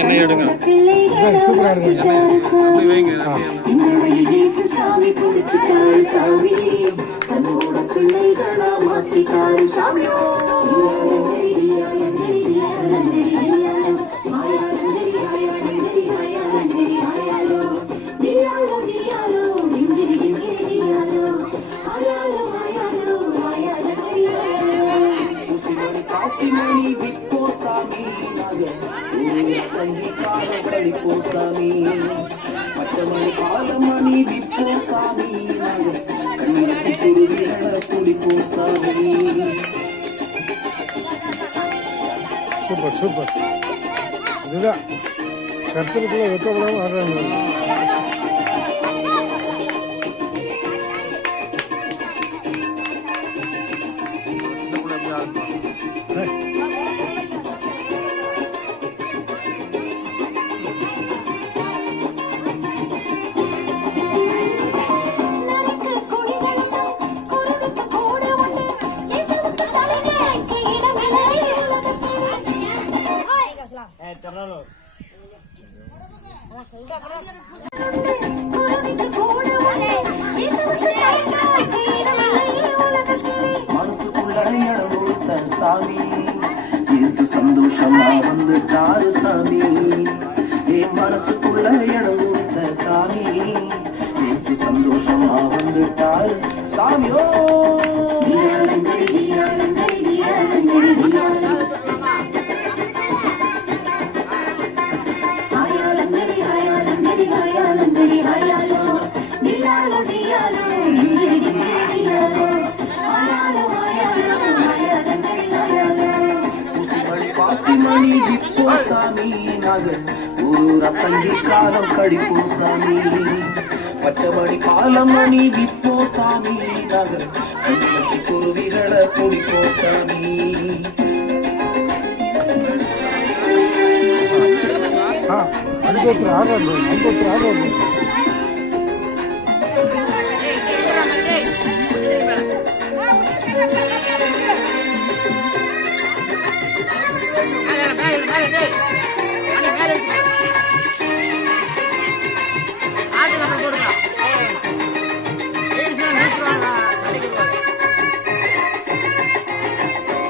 எண்ணெய் எடுங்க. சூப்பரா இருக்கு. அப்படி வைங்க. Super super. இதுதான் கருத்துக்குள்ள வெக்கப்படாம ஆடுறாங்க. சாமி இயேசு சந்தோஷமா வந்துட்டாரு சாமி, என் மனசுக்குள்ள இடம் கொடுத்த சாமி, இயேசு சந்தோஷமா வந்துட்டாரு சாமியோ. பாசிமணி இப்போ சாமி நாங்கள் ஒரு ரத்தங்கி காலம் கழிப்போம் சாமி, பச்சமணி காலமணி இப்போ சாமி நாங்கள் குருவிகளை குடிப்போம் சாமி. அனுபவத்தில் ஆடுறாங்க, அனுபவத்தில் ஆடுறாங்க.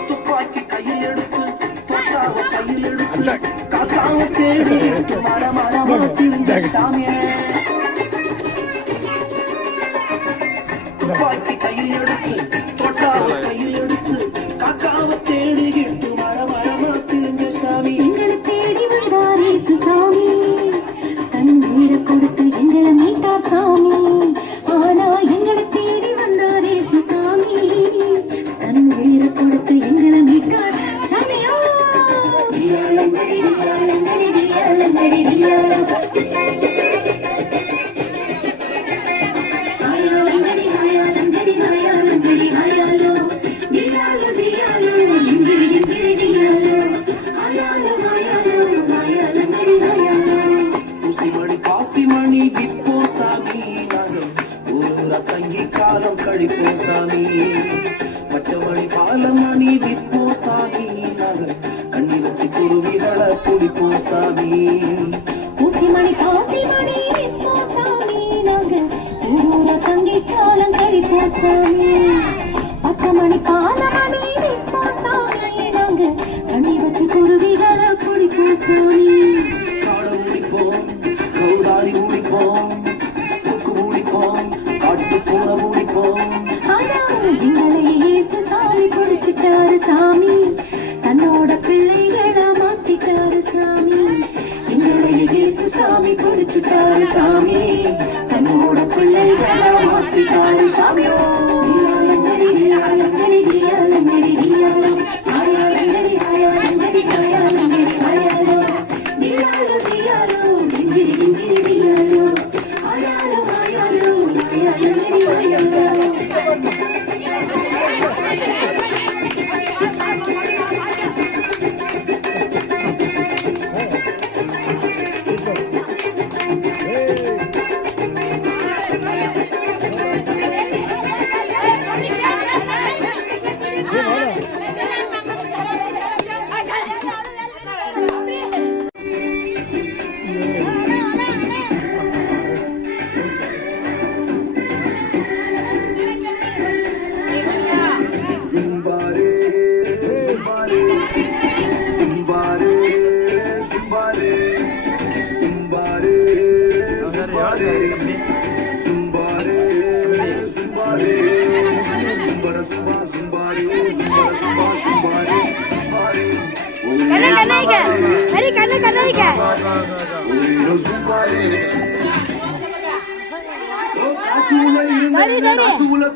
துப்பாக்கி கையில் எடுத்து தொட்டாவ கையில் எடுத்து காக்காவ தேடி மர மரமா திருந்தாமே. துப்பாக்கி கையில் எடுத்து தொட்டாவ கையில் எடுத்து காக்காவ தேடிக்கிட்டு மர மரமா திருந்த சாமி. எங்களை தேடி வந்தாரே சாமி, தன் உயிரை கொடுத்து எங்களை மீட்டார் சாமி. ஆனா எங்களை தேடி வந்தாரே சாமி, தன் உயிரை கொடுத்து எங்களை மீட்டார் சாமியோ. பாசிமணி இப்போ சாமி நாங்கள் ஒரு ரத்தங்கி காலம் கழிப்போம் சாமி, பச்சமணி காலமணி விப்போ சாமி நாங்கள் கண்ணி வச்சு குருவிகளை குடிப்போம் சாமி. ஊசிமணி காசிமணி இப்போ சாமி, நாங்கள் ஒரு தங்கி காலம் கழிப்போம் சாமி, பச்சமணி காலமணி இப்போ சாமி நாங்கள் கண்ணி வச்சு குருவிகளை குடிப்போம் சாமி. காடை முடிப்போம், கௌதாரி முடிப்போம், கொக்கு முடிப்போம், காட்டு பூனை முடிப்போம். எங்களை இயேசு சாமி கொடுத்துட்டாரு சாமி, தன்னோட பிள்ளைகளை மாத்திட்டாரு சாமி. எங்களை இயேசு சாமி கொடுத்துட்டாரு சாமி, தன்னோட பிள்ளைகளை மாத்திட்டாரு சாமியோ. Hey!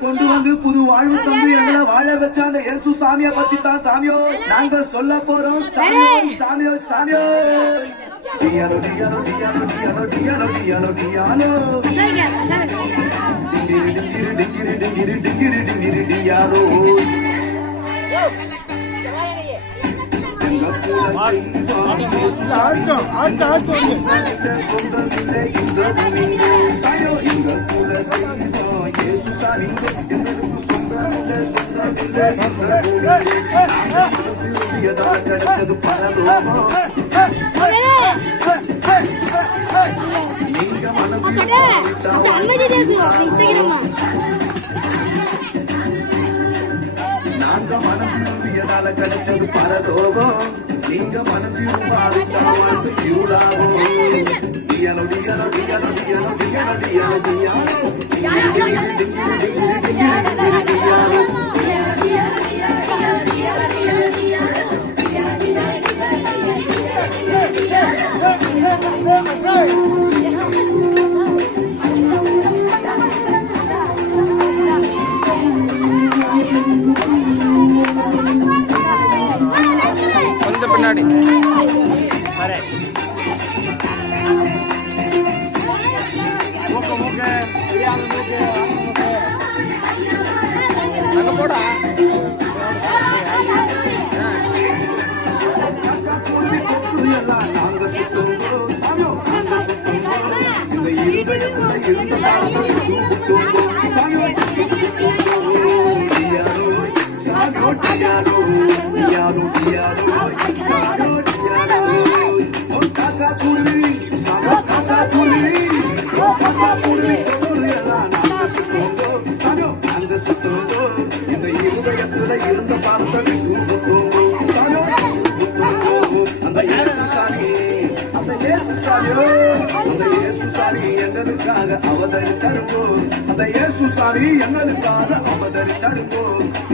கொண்டு வந்து புது வாழ்வு தந்து எங்களை வாழ வச்ச அந்த இயேசு சாமியை பத்தி தான் சாமியோ நாங்க சொல்ல போறோம். சாமியோ சாமியோ டியானோ டியானோ டியானோ டியானோ டியானோ டியானோ டியானோ டிங்கிரி டிங்கிரி டிங்கிரி டிங்கிரி டியானோ நாங்க மனம் திரும்பியதால கிடைச்சது பரலோகம். நீங்க மனம் திரும்பாது வாழ்ந்து இருளாகும். டியானோ டியானோ டியானோ டியானோ டியானோ டியானோ கொஞ்சம் பின்னாடி அங்க போடா. எங்களுக்காக அவதரித்தருங்கோ. அந்த இயேசு சாமி எங்களுக்காக அவதரித்தருங்கோ.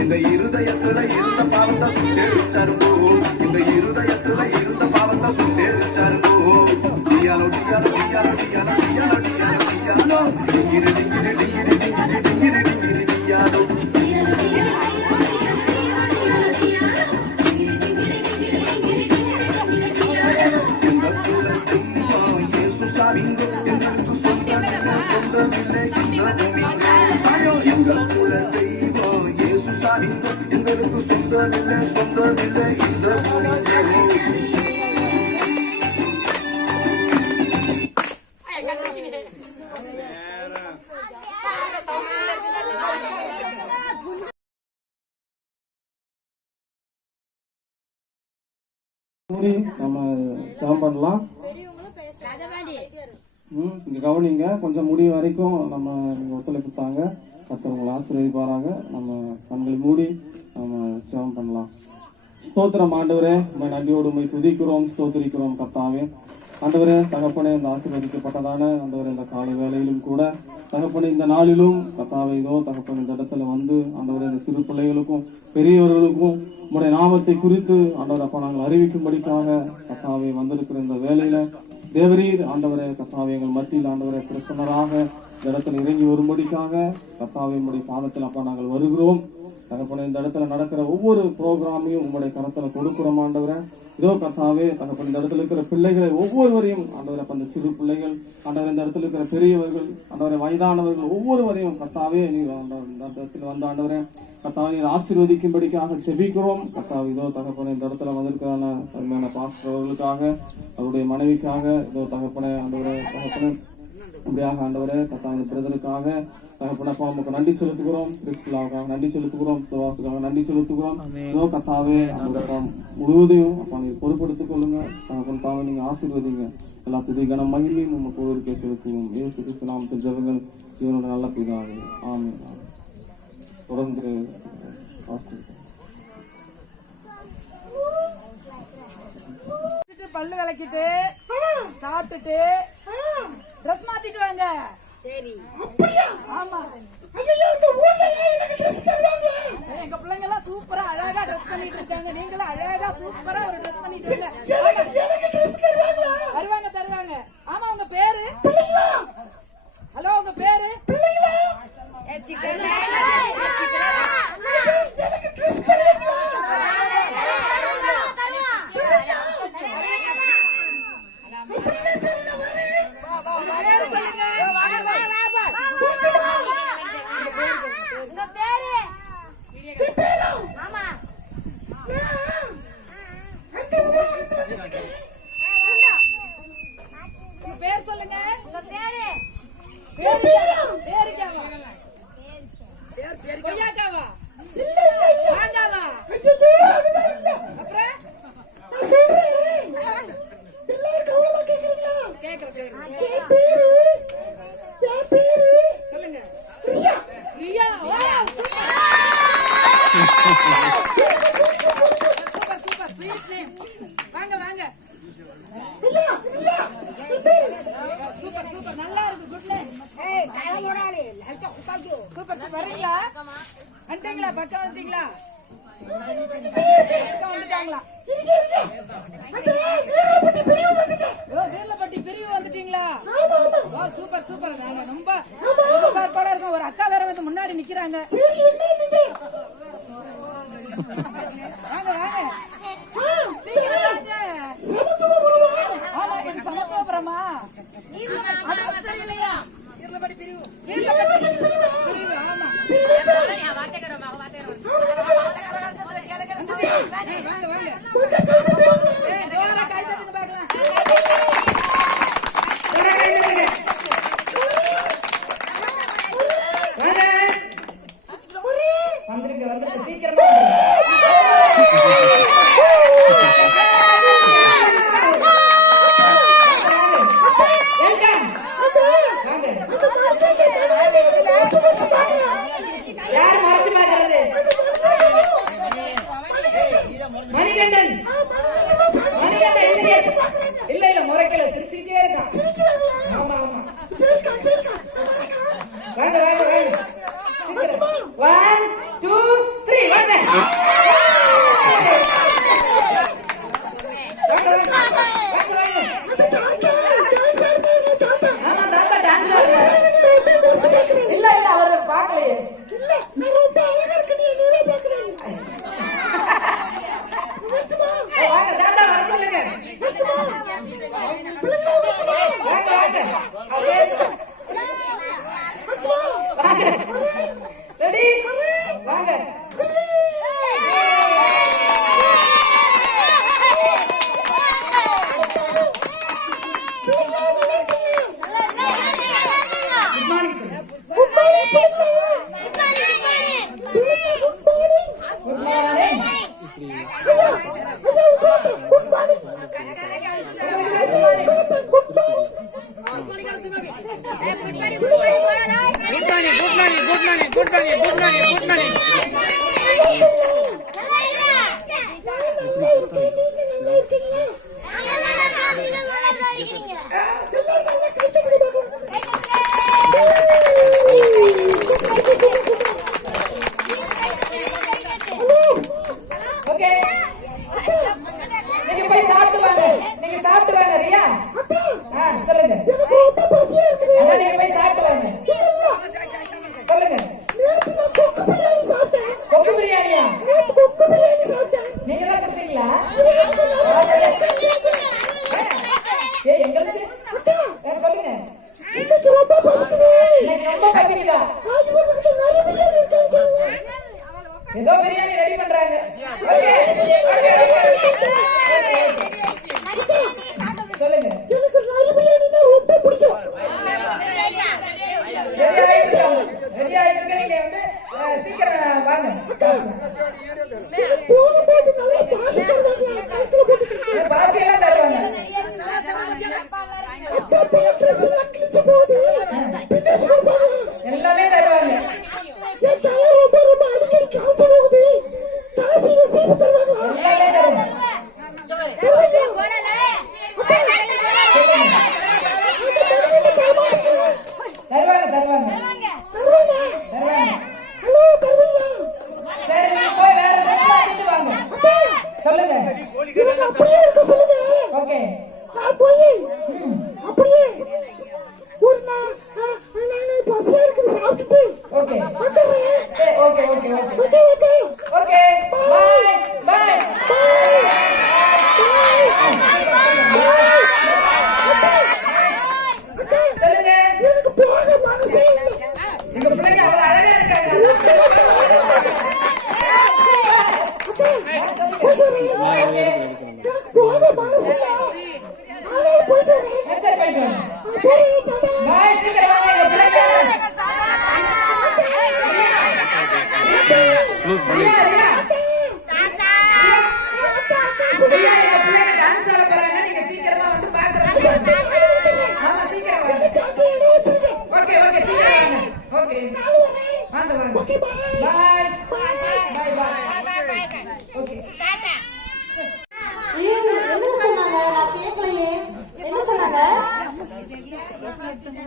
இந்த இருதயத்துல இருந்த பாவத்தை சுட்டெடுத்தருங்கோ. இந்த இருதயத்துல இருந்த பாவத்தை சுட்டெடுத்தருங்கோ. டியானோ டியானோ டியானோ டியானோ டியானோ டியானோ டியானோ டிங்கிரி டிங்கிரி டிங்கிரி டிங்கிரி டிங்கிரி டிங்கிரி டியானோ எங்கள் குல தெய்வம் இயேசு சாமி எங்களுக்கு சொந்தமில்லை சொந்தமில்லை இந்த நம்ம ஜெபம் பண்ணலாம். இங்க கவனிங்க, கொஞ்சம் முடிவு வரைக்கும் நம்ம நீங்க ஒத்துழைப்புத்தாங்க. கர்த்தர் உங்களை ஆசீர்வதிப்பாராக. நம்ம கண்களை மூடி நம்ம ஜெபம் பண்ணலாம். ஸ்தோத்திரம் ஆண்டவரே, உண்மை நன்றியோடு உண்மை துதிக்கிறோம், ஸ்தோத்திரிக்கிறோம் கர்த்தாவே. ஆண்டவரே தகப்பனே, இந்த ஆசீர்வதிக்கப்பட்டதான ஆண்டவரே இந்த காலை வேளையிலும் கூட தகப்பனே இந்த நாளிலும் கர்த்தாவே இதோ தகப்பன் இந்த இடத்துல வந்து ஆண்டவரே இந்த சிறு பிள்ளைகளுக்கும் பெரியவர்களுக்கும் உங்களுடைய நாமத்தை குறித்து ஆண்டவர் அப்பா நாங்கள் அறிவிக்கும்படிக்காக கர்த்தாவே வந்திருக்கிற இந்த வேலையில தேவரீர் ஆண்டவரே கர்த்தாவே எங்கள் மத்தியில் ஆண்டவரே பிரசன்னராக இந்த இடத்துல இறங்கி வரும்படிக்காக கர்த்தாவே உங்களுடைய பாதத்தில் அப்பா நாங்கள் வருகிறோம். தகப்பனே இந்த இடத்துல நடக்கிற ஒவ்வொரு ப்ரோக்ராமையும் உங்களுடைய கரத்துல கொடுக்கிறோம் ஆண்டவரே. இதோ கர்த்தாவே தகப்பன் இந்த இடத்துல இருக்கிற பிள்ளைகளை ஒவ்வொருவரையும் ஆண்டவரை அந்த சிறு பிள்ளைகள் ஆண்டவர் இந்த இடத்துல இருக்கிற பெரியவர்கள் ஆண்டவரை வயதானவர்கள் ஒவ்வொருவரையும் கர்த்தாவே நீர் இந்த இடத்துல வந்த ஆண்டவரே கர்த்தாவை நீர் ஆசீர்வதிக்கும்படிக்காக ஜெபிக்கிறோம். கர்த்தாவே இதோ தகப்பனை இந்த இடத்துல வந்திருக்கிறான அருமையான பாஸ்டர் அவர்களுக்காக அவருடைய மனைவிக்காக இதோ தகப்பனை ஆண்டவரே தகப்பனை இப்படியாக ஆண்டவரே கர்த்தாவின் பிரதலுக்காக தகப்பனப்பா உமக்கு நன்றி செலுத்துகிறோம். கிறிஸ்துவாக நன்றி செலுத்துகிறோம். சுவாசுக்காக நன்றி செலுத்துகிறோம். இதோ கர்த்தாவே அந்த முழுவதையும் அப்பா நீங்க பொறுப்படுத்திக் கொள்ளுங்க. தகப்பனப்பாவை நீங்க ஆசீர்வதிங்க. எல்லா புதிய கன மகிமையும் உங்க கோரிக்கை செலுத்துவோம். இயேசு கிறிஸ்து நாமத்தில் ஜெபங்கள் இவனுடைய நல்ல பிதாவே. ஆமென். தொடர்ந்து பல்லு விளக்கிட்டு சாப்பிட்டுட்டு ட்ரெஸ் மாத்திட்டு வாங்க. சரி, அப்படியா? ஆமா. எங்க பிள்ளைங்க எல்லாம் சூப்பரா அழகா ட்ரெஸ் பண்ணிட்டு இருக்காங்க. நீங்களும் அழகா சூப்பரா ஒரு ட்ரெஸ் பண்ணிட்டு இருக்காங்க. பேரிக்காவா? கொய்யாக்காவா? மாங்காவா? அப்புறம் கேக்குறேன். சொல்லுங்க. ரியா. Super sweet name. வாங்க சூப்பர் நல்லா இருக்கு. Good name. சூப்பர் வரீங்களா? வந்துட்டீங்களா? பக்கம் வந்துட்டீங்களா? வந்துட்டாங்களா? வீரலப்பட்டி பிரிவு வந்துட்டீங்களா? சூப்பர் நாங்க ரொம்ப எதிர்பார்ப்போட இருக்கோம். ஒரு அக்கா வேற வந்து முன்னாடி நிக்கிறாங்க. வாங்க சீக்கிரம் வாங்க. ஆமா இது சமத்துவபுரமா? இல்லையா? வீரலப்பட்டி பிரிவு ஆமா. வந்துருக்கு சீக்கிரமா யார் மறைச்சு பாக்குறது? மணிகண்டன் இல்ல முறைக்கல சிரிச்சுக்கிட்டே இருக்கான். ஆமா வாங்க 1 2 3 வாங்க. ஆமா தாத்தா டான்ஸ் ஆடுறாரு. இல்ல அவரு பாக்கலையே. வாங்க தாத்தா வர சொல்லுங்க. வாங்க ரெடி வாங்க. ஏதோ பிரியாணி ரெடி பண்றாங்க. சொல்லுங்க. ரெடி ஆயிட்டு நீங்க வந்து சீக்கிரம் வாங்க. பாசி எல்லாம் தருவாங்க. எல்லாமே தருவாங்க. சரி போய் வேற வாங்கிட்டு வாங்க. சொல்லுங்க. Okay okay okay okay okay bye bye. சொல்லுங்க. எங்க பிள்ளைங்க அவ்வளவு அழகா இருக்காங்க. சரி போயிட்டு வாங்க. பாய் சீக்கிரம் வாங்க. எங்க பிள்ளைங்க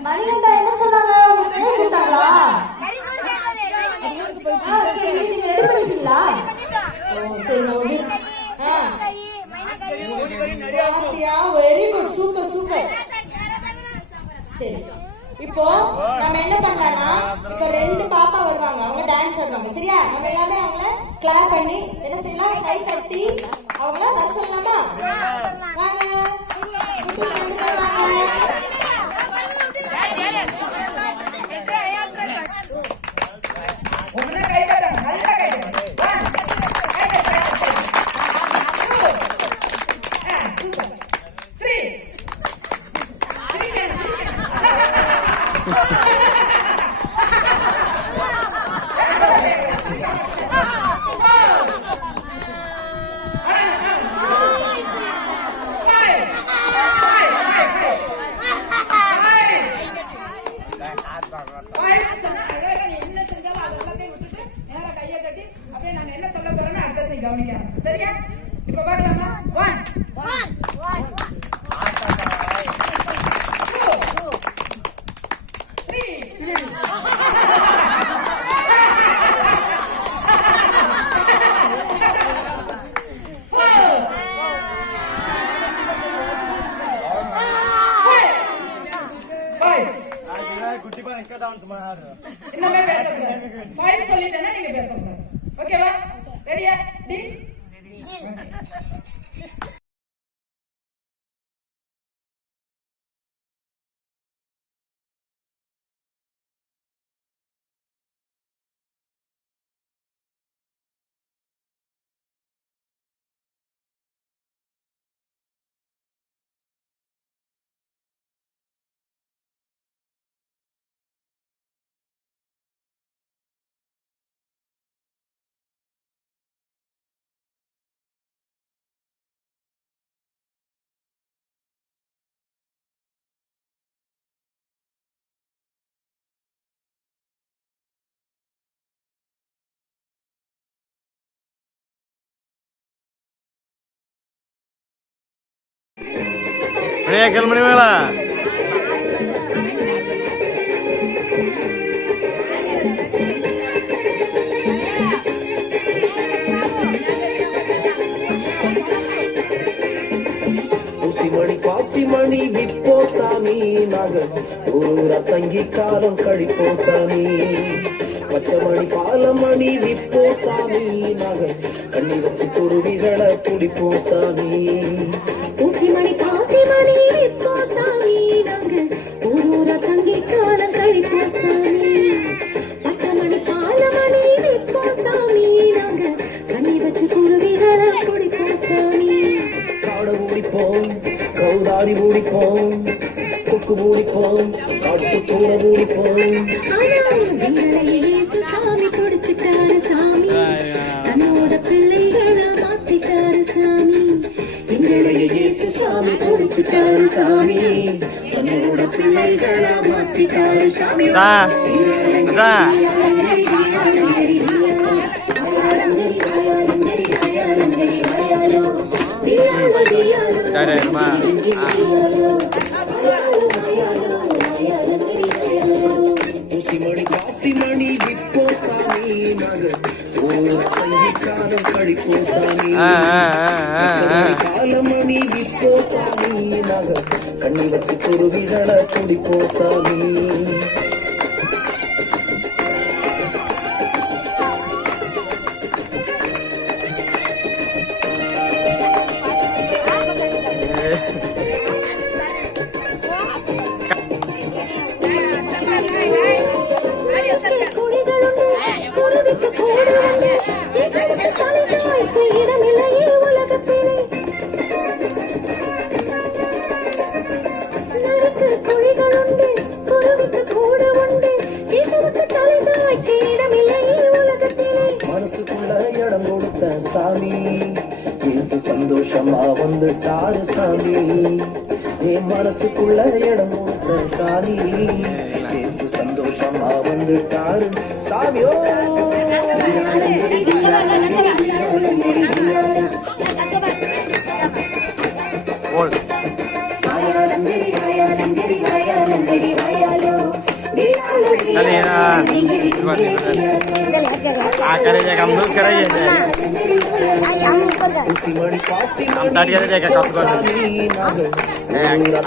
மணிகண்டா என்ன சொன்னாங்க? உங்களுக்கு கூப்பிட்டாங்களா? சரி நீங்க ரெடி பண்ணிட்டீங்களா? சரி வெரி குட், சூப்பர் சூப்பர். சரி இப்போ நம்ம என்ன பண்ணலாம்னா, இப்ப 2 பாப்பா வருவாங்க, அவங்க டான்ஸ் ஆடுவாங்க. சரியா? நம்ம எல்லாமே அவங்கள கிளாப் பண்ணி என்ன செய்யலாம், கை தட்டி அவங்கள வர சொல்லலாமா? வாங்க குட்டி 2 பேர் வாங்க. சரியா? இப்ப பாக்கலாமா? 1 இன்னமே பேசக்கூடாது. 5 சொல்லிட்டேன்னா நீங்க பேசக்கூடாது. ஓகேவா? ரெடியா? டி கிளம்பி வேளா காசி மணி விப்போ சாமி, நாங்க ஊர தங்கி காலம் கழிப்போ சாமி. பச்சமணி பாலமணி விப்போ சாமி, நாங்க கண்ணி வச்சு குருவிகளை குடிப்போ சாமி. ஊசிமணி காசிமணி விப்போ சாமி, நாங்க ஊரூர தங்கி காலம் கழிப்போ சாமி. பச்சமணி பாலமணி விப்போ சாமி, நாங்க கண்ணி வச்சு குருவிகளை குடிப்போ சாமி. காடு மூடிப்போம், கௌதாரி மூடிப்போம், கொக்கு மூடிப்போம், காட்டு கூட மூடிப்போம். சாமி கொடுத்துட்டாரு சாமி, தன்னோட பிள்ளைகளை மாத்திட்டாரு சாமி. எங்களைய இயேசு சாமி கொடுத்துட்டாரு சாமி, தன்னோட பிள்ளைகளை மாத்திட்டாரு சாமி. காசிமணி விப்போ சாமி, நாங்க ஊர தங்கி காலம் கழிப்போ சாமி. காலமணி விப்போ சாமி, நாங்க கண்ணி வச்சு குருவிகளை குடிப்போ சாமி. மனசுக்குள்ள இடம் கொடுத்த சாமி, எனக்கு சந்தோஷமா வந்துட்டாரு சாமி. என் மனசுக்குள்ள இடம் கொடுத்த சாமி, எனக்கு சந்தோஷமா வந்துட்டாரு சாமியோ. ஓ करेंगे हम लूज करेंगे हम टाट कर देगा कप को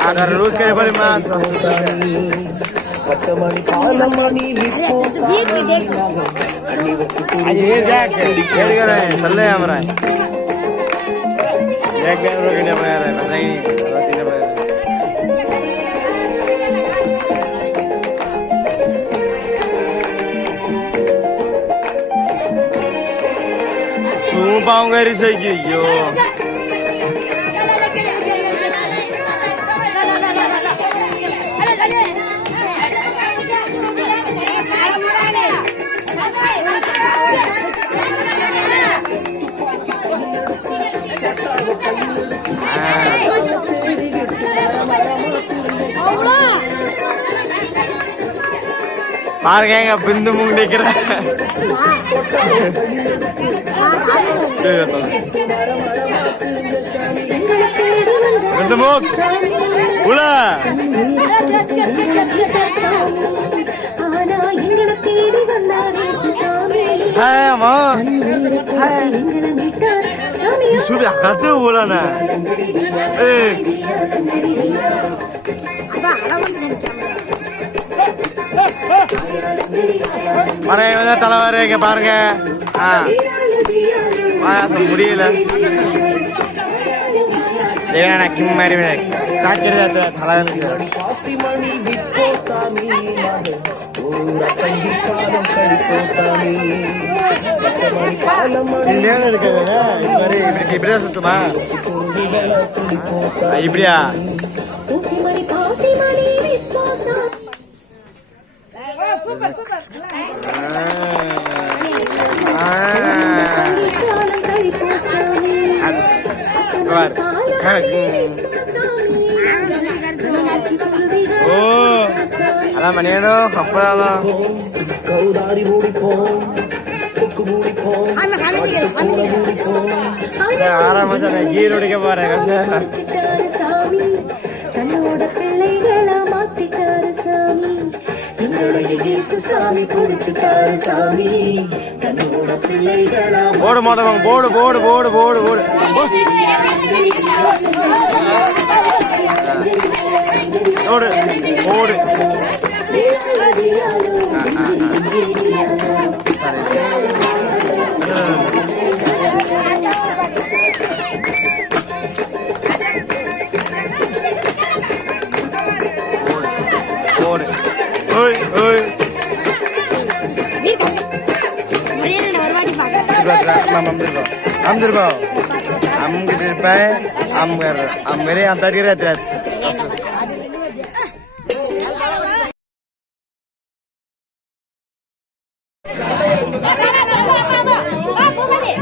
अगर लूज करे बोले मास ये जाक खेल कर रहे हैं चल रहे हैं हमारा एक गेम रोकने में आ रहा है बस नहीं पाऊंगा रिसे की यो पार गएगा बिंदु मुंग दिख रहा है बिंदु मुंग उला है माँ है सुबह खाते बोला ना மறைய தலைவர் இங்க பாருங்க முடியல கிம் மாதிரி தாக்கிறது தலைவர் இருக்காங்க இப்படிதான் சுத்துமா இப்படியா சூப்பர் சூப்பர் ஓ அதான் மணியனோ அப்பதான் ஆறாம் கீர் உடைக்க போறேன் போடு மாட்டோம் போடு போடு போடு போடு போடு போடு போடு போடு ஓய் ஓய் हम देखो हम कितने पाए हम मेरे अंतर के रहते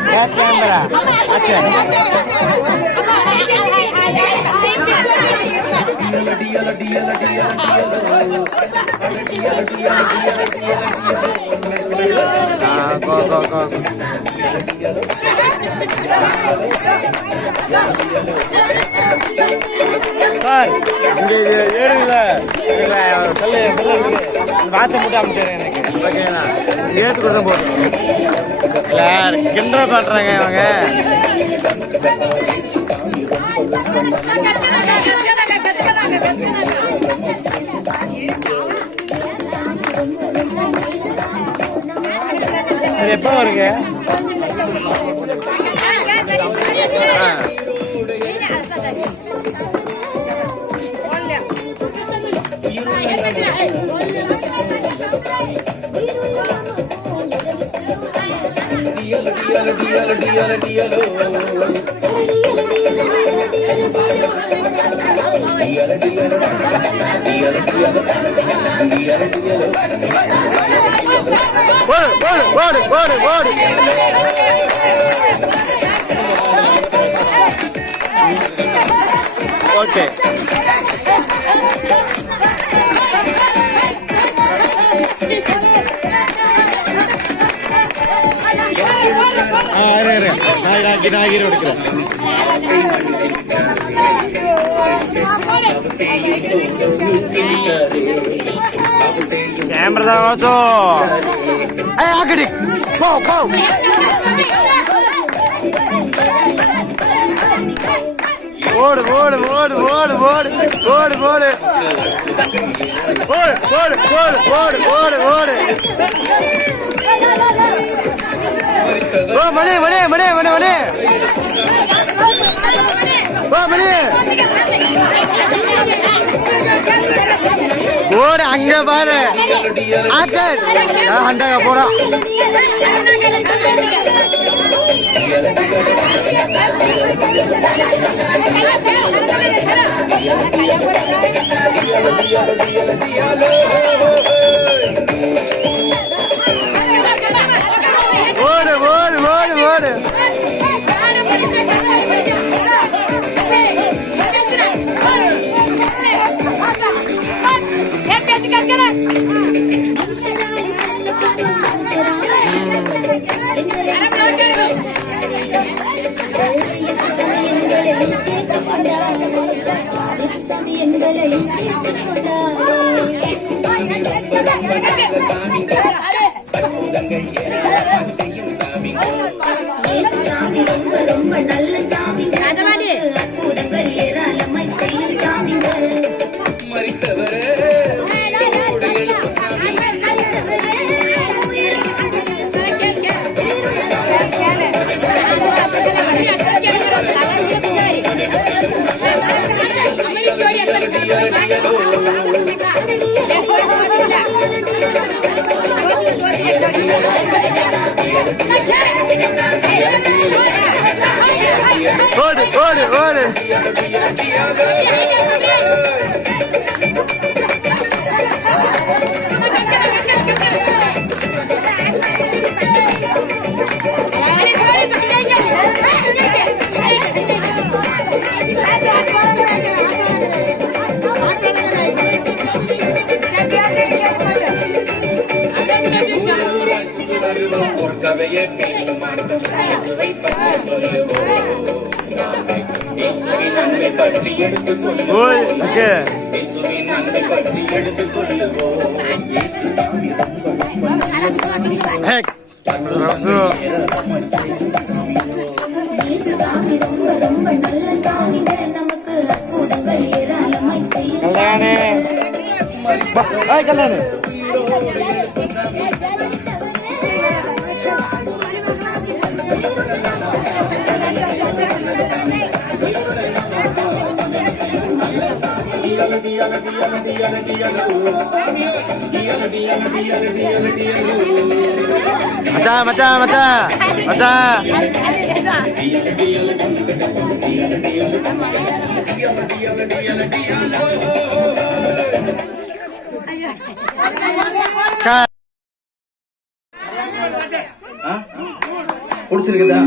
क्या कैमरा अच्छा go go go சார் இங்க ஏறுங்க சொல்லு வார்த்தை மட்டும் அமைச்சிடுறேன் எனக்கு ஓகேண்ணா ஏற்று கொடுத்தா போதும் இல்லை கிண்டல் பண்ணுறாங்க இவங்க எப்போ வருங்க ஓடு ஓகே நான் எடுக்கிறேன் Camera sama tuh. Ayo adik, go go. Board. Oh, money. Oh, money. Board, அங்க பாரு. ஆக்கர். நான் ஹண்டா போறோம். ஓடு. ரொம்ப நல்ல சாமிங்க அற்புதங்கள் ஏராளமை செய்யும் சாமிங்க ஓடு. ஓய் ஓகே ஹேக் ரசு ரொம்ப நல்ல சாமிங்க நமக்கு அற்புதங்கள் ஏராளமை செய்யும் கல்யாணே ஹாய் கல்யாணே மச்சான் பிடிச்சிருக்குதா?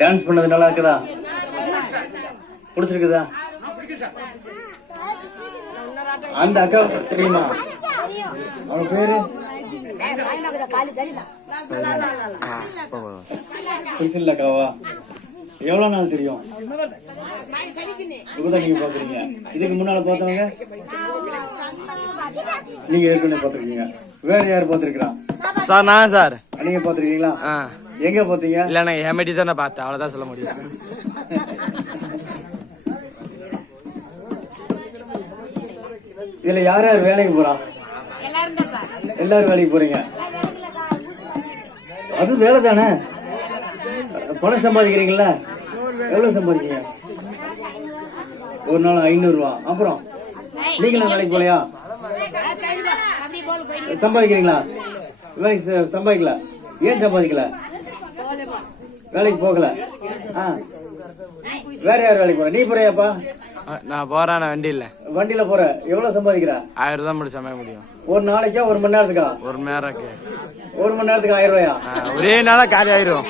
டான்ஸ் பண்ணது நல்லா இருக்குதா? பிடிச்சிருக்குதா? அந்த அக்கா தெரியுமா? அவன் பேரு அக்காவா? எவ்வளவு நாள் தெரியும்? இப்பதான் நீங்க பாக்குறீங்க. இதுக்கு முன்னால பார்த்தவங்க நீங்க ஏற்கனவே பாத்துருக்கீங்க. வேற யாரு பாத்துருக்கா? சார் நான் சார். நீங்க பாத்துருக்கீங்களா? எங்க பாத்தீங்க? இல்ல நான் ஹெமடி தான் பார்த்தேன், அவ்வளவுதான் சொல்ல முடியும். இதுல யார் யார் வேலைக்கு போறா? எல்லாரும் வேலைக்கு போறீங்க. அது வேலை தானே. பணம் சம்பாதிக்கிறீங்களா? எவ்வளவு சம்பாதிக்கிறீங்க? ஒரு நாள் 500 ரூபா. அப்புறம் நீங்களும் வேலைக்கு போலையா? சம்பாதிக்கிறீங்களா? வேலைக்கு சம்பாதிக்கல. ஏன் சம்பாதிக்கல? வேலைக்கு போகல. வேற யார் வேலைக்கு போற? நீ போறியாப்பா? நான் போறேன். நான் வண்டியில போற. எவ்வளவு சம்பாதிக்கிற? 1000 தான் முடிச்சு சமைக்க முடியும். ஒரு நாளைக்கா? ஒரு மணி நேரத்துக்கா? ஒரு மணி நேரத்துக்கு. ஒரு மணி நேரத்துக்கு 1000 ரூபாயா? ஒரே நாளா காலி ஆயிரும்.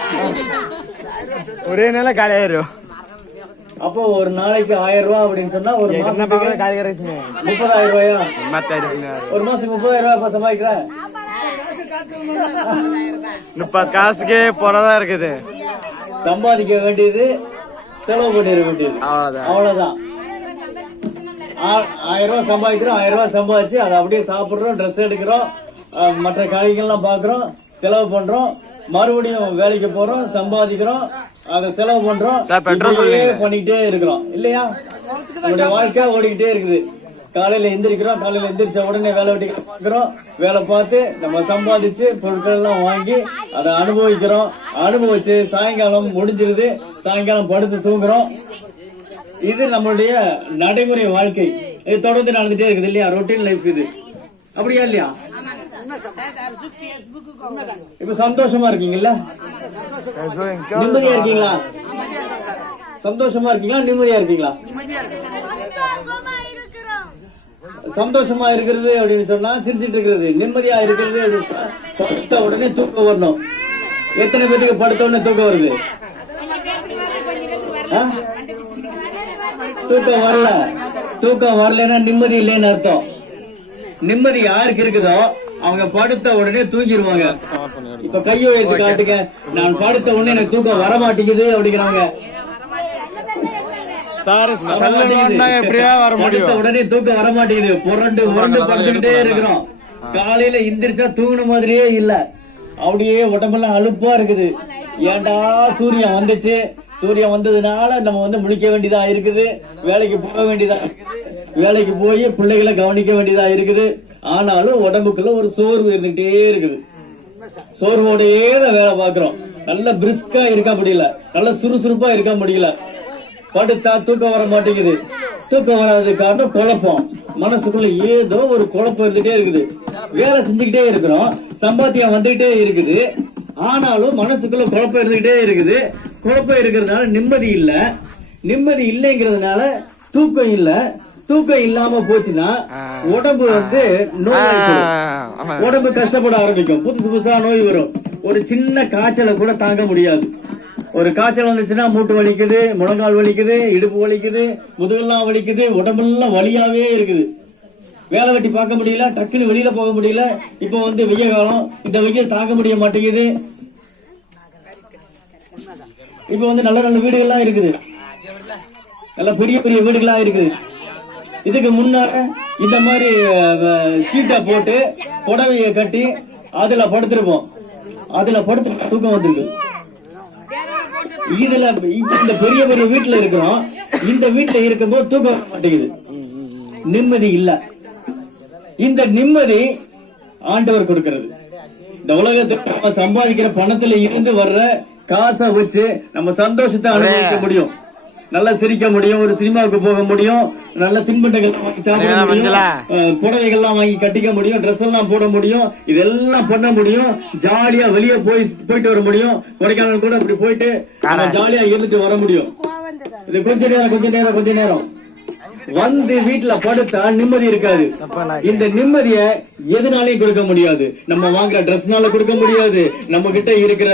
அப்போ ஒரு நாளைக்கு 1000 ரூபாய் அப்படின்னு சொன்னா ஒரு மாசத்துக்கு 30,000 ரூபாயா? ஒரு மாசத்துக்கு 30,000 ரூபாய் சம்பாதிக்கிற? 30 காசுக்கே போறதா இருக்குது. சம்பாதிக்க வேண்டியது செலவு பண்ணிட வேண்டியது, அவ்வளவுதான். 1000 ரூபாய் சம்பாதிக்கிறோம், 1000 ரூபாய் சம்பாதிச்சு அதை அப்படியே சாப்பிடுறோம், ட்ரெஸ் எடுக்கிறோம், மற்ற காரியங்கள்லாம் பாக்குறோம், செலவு பண்றோம், மறுபடியும் வேலைக்கு போறோம், சம்பாதிக்கிறோம், அதை செலவு பண்றோம், பண்ணிக்கிட்டே இருக்கிறோம் இல்லையா? நம்முடைய வாழ்க்கை ஓடிக்கிட்டே இருக்குது. காலையில எந்திரிக்கிறோம், காலையில எந்திரிச்ச உடனே வேலை வெட்டி பாக்குறோம், வேலை பார்த்து நம்ம சம்பாதிச்சு பொருட்கள் எல்லாம் வாங்கி அதை அனுபவிக்கிறோம். அனுபவிச்சு சாயங்காலம் முடிஞ்சிருது, சாயங்காலம் படுத்து தூங்குறோம். இது நம்மளுடைய நடைமுறை வாழ்க்கை. இது தொடர்ந்து நடந்துட்டே இருக்குது இல்லையா? ரொட்டீன் லைஃப் இது, அப்படியா இல்லையா? இப்ப சந்தோஷமா இருக்கீங்கல்ல? நிம்மதியா இருக்கீங்களா? சந்தோஷமா இருக்கீங்களா? நிம்மதியா இருக்கீங்களா? சந்தோஷமா இருக்கிறது அப்படின்னு சொன்னா சிரிச்சிட்டு இருக்கிறது, நிம்மதியா இருக்கிறது அப்படின்னு சொன்னா படுத்த உடனே தூக்கம் வரணும். எத்தனை பேருக்கு படுத்த உடனே தூக்கம் வருது? தூக்கம் வரல. தூக்கம் வரலன்னா நிம்மதி இல்லைன்னு அர்த்தம். நிம்மதி யாருக்கு இருக்குதோ அவங்க படுத்த உடனே தூங்கிடுவாங்க. இப்ப கையை வச்சு காட்டுங்க, நான் படுத்த உடனே எனக்கு தூக்கம் வர மாட்டேங்குது அப்படிங்கிறாங்க. உடனே தூக்கம் வர மாட்டேங்குது, புரண்டு புரண்டு படுத்துக்கிட்டே இருக்கிறோம். காலையில எந்திரிச்சா தூங்கின மாதிரியே இல்ல, அப்படியே உடம்பெல்லாம் அலுப்பா இருக்குது. ஏண்டா சூரியன் வந்துச்சு, சூரியன் வந்ததுனால நம்ம முழிக்க வேண்டியதா இருக்குது, வேலைக்கு போக வேண்டியதா இருக்குது, வேலைக்கு போய் பிள்ளைகளை கவனிக்க வேண்டியதா இருக்குது. ஆனாலும் உடம்புக்குள்ள ஒரு சோர்வு இருந்துகிட்டே இருக்குது. சோர்வோடையே தான் வேலை பாக்குறோம். நல்ல பிரிஸ்கா இருக்க முடியல, நல்ல சுறுசுறுப்பா இருக்க முடியல. படுத்தா தூக்கம் வர மாட்டேங்குது. தூக்கம் வராது காரணம் குழப்பம். மனசுக்குள்ள ஏதோ ஒரு குழப்பம் இருந்துட்டே இருக்குது. வேலை செஞ்சுக்கிட்டே இருக்கிறோம், சம்பாத்தியம் வந்துகிட்டே இருக்குது, ஆனாலும் மனசுக்குள்ள குழப்பம் இருந்துகிட்டே இருக்குது. குழப்பம் இருக்கிறதுனால நிம்மதி இல்ல, நிம்மதி இல்லைங்கிறதுனால தூக்கம் இல்ல. தூக்கம் இல்லாம போச்சுன்னா உடம்பு நோய், உடம்பு கஷ்டப்பட ஆரம்பிக்கும். புதுசு புதுசா நோய் வரும். ஒரு சின்ன காய்ச்சலை கூட தாங்க முடியாது. ஒரு காய்ச்சல் வந்துச்சுன்னா மூட்டு வலிக்குது, முழங்கால் வலிக்குது, இடுப்பு வலிக்குது, முதுகெல்லாம் வலிக்குது, உடம்பெல்லாம் வலியாவே இருக்குது. வேலை வெட்டி பார்க்க முடியல, டக்குன்னு வெளியில போக முடியல. இப்ப வெய்ய காலம், இந்த வெயில் தாங்க முடிய மாட்டேங்குது. இப்ப நல்ல நல்ல வீடுகள்லாம் இருக்குது, நல்ல பெரிய பெரிய வீடுகளா இருக்குது. இதுக்கு முன்னால இந்த மாதிரி சீட்டை போட்டு புடவைய கட்டி அதுல படுத்திருப்போம். அதுல படுத்து தூக்கம் வந்திருக்கு. இதுல இந்த பெரிய பெரிய வீட்டுல இருக்கிறோம், இந்த வீட்டுல இருக்கும்போது தூக்கம் வர மாட்டேங்குது, நிம்மதி இல்ல. இந்த நிம்மதி ஆண்டவர் கொடுக்கிறது. இந்த உலகத்துல நம்ம சம்பாதிக்கிற பணத்துல இருந்து வர்ற காசை வச்சு நம்ம சந்தோஷத்தை அனுபவிக்க முடியும், நல்லா சிரிக்க முடியும், ஒரு சினிமாவுக்கு போக முடியும், நல்ல தின்பண்டங்கள் வாங்கி சாப்பிட முடியும், புடவைகள்லாம் வாங்கி கட்டிக்க முடியும், ட்ரெஸ் எல்லாம் போட முடியும், இதெல்லாம் பண்ண முடியும். ஜாலியா வெளியே போயிட்டு வர முடியும். கொடைக்கானல் கூட அப்படி போயிட்டு ஜாலியா இருந்துட்டு வர முடியும். இது கொஞ்ச நேரம் வந்து வீட்டுல படுத்தா நிம்மதி இருக்காது. இந்த நிம்மதிய எதுனாலையும் கொடுக்க முடியாது. நம்ம வாங்குற ட்ரெஸ்னால கொடுக்க முடியாது, நம்ம கிட்ட இருக்கிற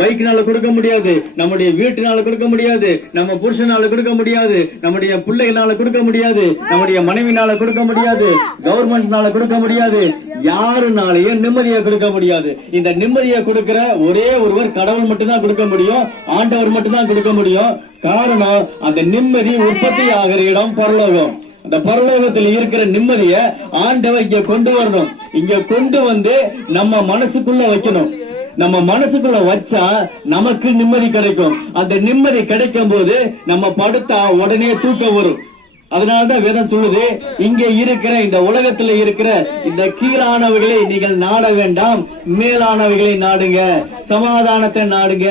பைக்னால கொடுக்க முடியாது, நம்முடைய வீட்டுனால கொடுக்க முடியாது, நம்ம புருஷனால கொடுக்க முடியாது, நம்முடைய பிள்ளைகளால கொடுக்க முடியாது, நம்முடைய மனைவினால கொடுக்க முடியாது, கவர்மெண்ட்னால கொடுக்க முடியாது, யாருனாலையும் நிம்மதியை கொடுக்க முடியாது. இந்த நிம்மதியை கொடுக்கிற ஒரே ஒருவர் கடவுள் மட்டும்தான் கொடுக்க முடியும், ஆண்டவர் மட்டும்தான் கொடுக்க முடியும். காரணம், அந்த நிம்மதி உற்பத்தி ஆகிற இடம் பரலோகம். அந்த பரலோகத்தில் இருக்கிற நிம்மதியை ஆண்டவர் இங்க கொண்டு வரணும். இங்க கொண்டு வந்து நம்ம மனசுக்குள்ள வைக்கணும். நம்ம மனசுக்குள்ள வச்சா நமக்கு நிம்மதி கிடைக்கும். அந்த நிம்மதி கிடைக்கும் போது நம்ம படுத்தா உடனே தூக்கம் வரும். அதனாலதான் வேதம் சொல்லுது, இங்க இருக்கிற இந்த உலகத்துல இருக்கிற இந்த கீழானவைகளை நீங்கள் நாட வேண்டாம், மேலானவைகளை நாடுங்க, சமாதானத்தை நாடுங்க,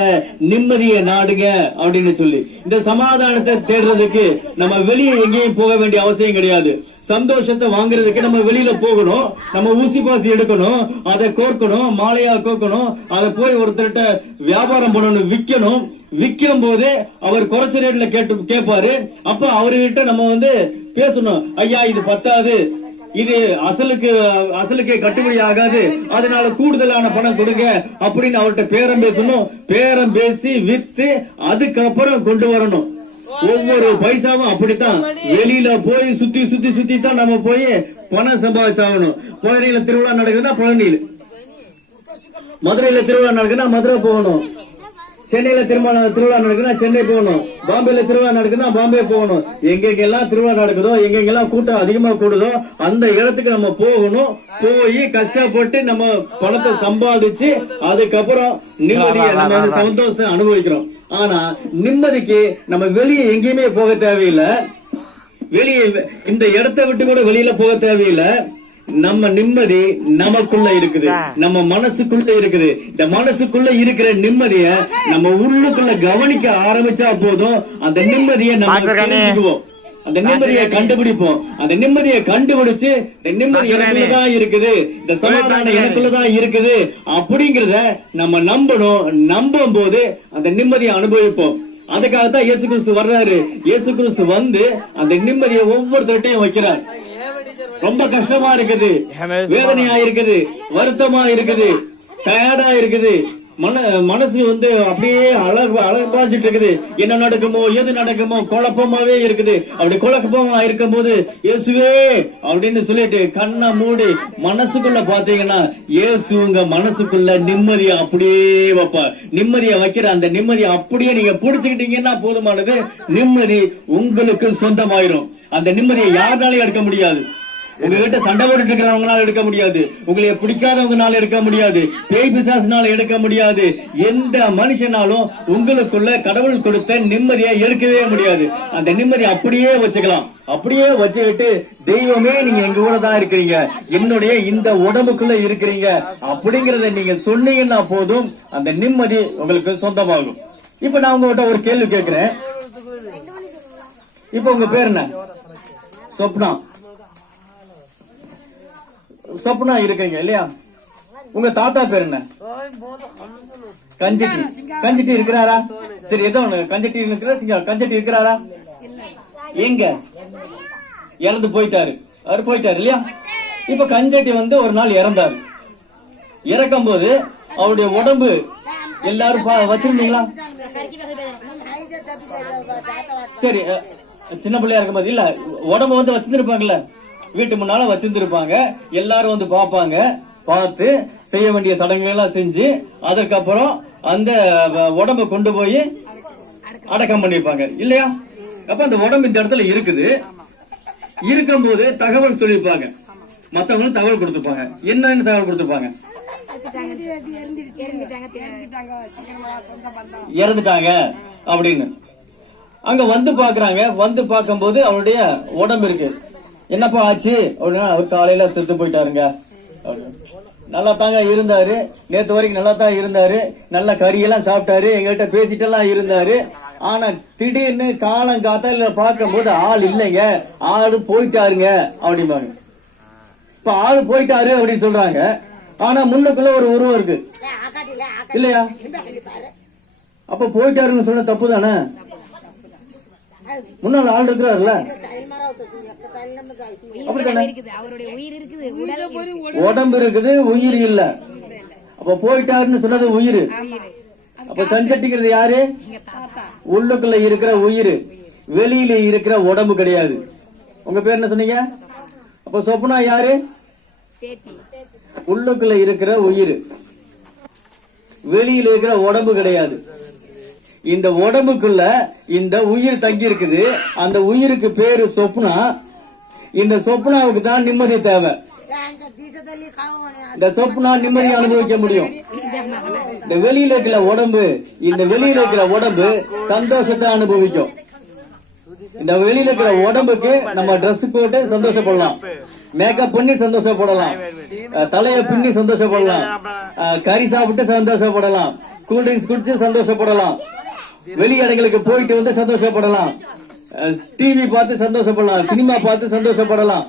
நிம்மதியை நாடுங்க அப்படின்னு சொல்லி. இந்த சமாதானத்தை தேடுறதுக்கு நம்ம வெளியே எங்கேயும் போக வேண்டிய அவசியம் கிடையாது. சந்தோஷத்தை வாங்குறதுக்கு நம்ம வெளியில போகணும், நம்ம ஊசி பாசி எடுக்கணும், அதை கோர்க்கணும், மாலையா கோக்கணும், அதை போய் ஒருத்தர்கிட்ட வியாபாரம் பண்ணணும், விற்கணும். விற்கும் போது அவர் குறைச்ச ரேட்ல கேட்பாரு. அப்ப அவர்கிட்ட நம்ம பேசணும், ஐயா இது பத்தாது, இது அசலுக்கு கட்டுப்படி ஆகாது, அதனால கூடுதலான பணம் கொடுங்க அப்படின்னு அவர்கிட்ட பேரம் பேசணும். பேரம் பேசி வித்து அதுக்கப்புறம் கொண்டு வரணும். ஒவ்வொரு பைசாவும் அப்படித்தான். வெளியில போய் சுத்தி தான் நம்ம போய் பணம் சம்பாதிச்சாகணும். பழனியில திருவிழா நடக்குதுன்னா பழனியில மதுரையில திருவிழா நடக்குன்னா மதுரை போகணும். சென்னையில திருவிழா நடக்குன்னா சென்னை போகணும். பாம்பேல திருவிழா நடக்குன்னா பாம்பே போகணும். எங்கெங்கெல்லாம் திருவிழா நடக்குதோ, எங்கெங்கெல்லாம் கூட்டம் அதிகமா கூடுதோ அந்த இடத்துக்கு நம்ம போகணும். போய் கஷ்டப்பட்டு நம்ம பணத்தை சம்பாதிச்சு அதுக்கப்புறம் நிம்மதியை நம்ம சந்தோஷம் அனுபவிக்கிறோம். ஆனா நிம்மதிக்கு நம்ம வெளியே எங்கேயுமே போக தேவையில்லை. வெளியே இந்த இடத்தை விட்டு கூட வெளியில போக தேவையில்லை. நம்ம நிம்மதி நமக்குள்ள இருக்குது, நம்ம மனசுக்குள்ள இருக்குது. இந்த மனசுக்குள்ள இருக்கிற நிம்மதிய நம்ம உள்ளுக்குள்ள கவனிக்க ஆரம்பிச்சா போதும், அந்த நிம்மதியை நம்ம தெரிஞ்சுக்குவோம், அந்த நிம்மதியை கண்டுபிடிப்போம். அந்த நிம்மதியை கண்டுபிடிச்சு இந்த நிம்மதி எனக்குள்ளதான் இருக்குது, இந்த சமாதானம் எனக்குள்ளதான் இருக்குது அப்படிங்கறத நம்ம நம்பணும். நம்பும் போது அந்த நிம்மதியை அனுபவிப்போம். அதுக்காகத்தான் இயேசு கிறிஸ்து வர்றாரு. இயேசு கிறிஸ்து வந்து அந்த நிம்மதியை ஒவ்வொருத்தர்ட்டையும் வைக்கிறார். ரொம்ப கஷ்டமா இருக்குது, வேதனையா இருக்குது, வருத்தமா இருக்குது, டயர்டா இருக்குது, மனசு வந்து அப்படியே அழகாஞ்சிட்டு இருக்குது. என்ன நடக்குமோ எது நடக்குமோ குழப்பமாவே இருக்குது. அப்படி குழப்பமா இருக்கும் போது இயேசுவே அப்படின்னு சொல்லிட்டு கண்ணை மூடி மனசுக்குள்ள பாத்தீங்கன்னா இயேசு உங்க மனசுக்குள்ள நிம்மதியை அப்படியே வைப்பார். நிம்மதியை வைக்கிற அந்த நிம்மதியை அப்படியே நீங்க புடிச்சுக்கிட்டீங்கன்னா போதுமானது. நிம்மதி உங்களுக்கு சொந்தமாயிரும். அந்த நிம்மதியை யாருனாலும் எடுக்க முடியாது. உங்ககிட்ட சண்டை போட்டு இருக்கிறவங்களால எடுக்க முடியாது, உங்களை பிடிக்காதவங்கனால எடுக்க முடியாது, பேய் பிசாசுனால எடுக்க முடியாது. எந்த மனுஷனாலும் உங்களுக்குள்ள கடவுள் கொடுத்த நிம்மதியை எடுக்கவே முடியாது. அந்த நிம்மதியை அப்படியே வச்சுக்கலாம். அப்படியே வச்சுக்கிட்டு தெய்வமே நீங்க எங்க கூட தான் இருக்கிறீங்க, என்னுடைய இந்த உடம்புக்குள்ள இருக்கிறீங்க அப்படிங்கறத நீங்க சொன்னீங்கன்னா போதும், அந்த நிம்மதி உங்களுக்கு சொந்தமாகும். இப்ப நான் உங்ககிட்ட ஒரு கேள்வி கேட்கிறேன். இப்ப உங்க பேர் என்ன? சொப்னா. சொப்னா இருக்கீங்க இல்லையா? உங்க தாத்தா பேர் என்ன? கஞ்சிட்டி. கஞ்சிட்டி இருக்கிறாரா? சரி, ஏதோ கஞ்சிட்டி இருக்கிற கஞ்சிட்டி இருக்கிறாரா? எங்க இறந்து போயிட்டாரு, அவர் போயிட்டாரு இல்லையா? இப்ப கஞ்சட்டி வந்து ஒரு நாள் இறந்தாரு. இறக்கும் போது அவருடைய உடம்பு எல்லாரும் வச்சிருந்தீங்களா? சரி, சின்ன பிள்ளையா இருக்கும் போது இல்ல, உடம்பு வந்து வச்சிருப்பாங்கல்ல, வீட்டு முன்னால வச்சிருந்திருப்பாங்க. எல்லாரும் வந்து பாப்பாங்க, பார்த்து செய்ய வேண்டிய சடங்குகள் எல்லாம் செஞ்சு அதற்கப்புறம் அந்த உடம்ப கொண்டு போய் அடக்கம் பண்ணிருப்பாங்க இல்லையா? அப்ப அந்த உடம்பு இந்த இடத்துல இருக்குது. இருக்கும் போது தகவல் சொல்லிருப்பாங்க, மத்தவங்களும் தகவல் கொடுத்துருப்பாங்க. என்னன்னு தகவல் கொடுத்துருப்பாங்க? இறந்துட்டாங்க அப்படின்னு. அங்க வந்து பாக்குறாங்க. வந்து பார்க்கும் போது அவருடைய உடம்பு இருக்கு. என்னப்பா ஆச்சு அப்படின்னா, அவர் காலையில செத்து போயிட்டாருங்க. நல்லா தாங்க இருந்தாரு, நேத்து வரைக்கும் நல்லா தான் இருந்தாரு, நல்ல கறியெல்லாம் சாப்பிட்டாரு, எங்ககிட்ட பேசிட்டு எல்லாம் இருந்தாரு. ஆனா திடீர்னு காலம் காத்தால பார்க்கும் போது ஆள் இல்லைங்க, ஆளு போயிட்டாருங்க அப்படிம்பாங்க. இப்ப ஆளு போயிட்டாரு அப்படின்னு சொல்றாங்க. ஆனா முன்னுக்குள்ள ஒரு உருவம் இருக்கு இல்லையா? அப்ப போயிட்டாருன்னு சொன்ன தப்பு தானே? முன்னாள் ஆள் இருக்கிறாருல்ல, உடம்பு இருக்குது, உயிர் இல்ல. அப்ப போயிட்டாருன்னு சொன்னது உயிர். அப்ப கஞ்சட்டிக்கிறது யாரு? உள்ளுக்குள்ள இருக்கிற உயிர், வெளியில இருக்கிற உடம்பு கிடையாது. உங்க பேர் என்ன சொன்னீங்க? அப்ப சொப்னா யாரு? உள்ளுக்குள்ள இருக்கிற உயிர், வெளியில இருக்கிற உடம்பு கிடையாது. இந்த உடம்புக்குள்ள இந்த உயிர் தங்கி இருக்குது. அந்த உயிருக்கு பேரு சொப்னா. இந்த சொப்னாவுக்கு தான் நிம்மதி தேவை. இந்த சொப்னா நிம்மதி அனுபவிக்க முடியும். இந்த வெளியில இருக்கிற உடம்பு, இந்த வெளியில இருக்கிற உடம்பு சந்தோஷத்தை அனுபவிக்கும். இந்த வெளியில இருக்கிற உடம்புக்கு நம்ம டிரெஸ் போட்டு சந்தோஷப்படலாம், மேக்கப் பண்ணி சந்தோஷப்படலாம், தலைய பின்னி சந்தோஷப்படலாம், கறி சாப்பிட்டு சந்தோஷப்படலாம், கூல்ட்ரிங்க்ஸ் குடிச்சு சந்தோஷப்படலாம், வெளி இடங்களுக்கு போயிட்டு வந்து சந்தோஷப்படலாம், டிவி பார்த்து சந்தோஷப்படலாம், சினிமா பார்த்து சந்தோஷப்படலாம்,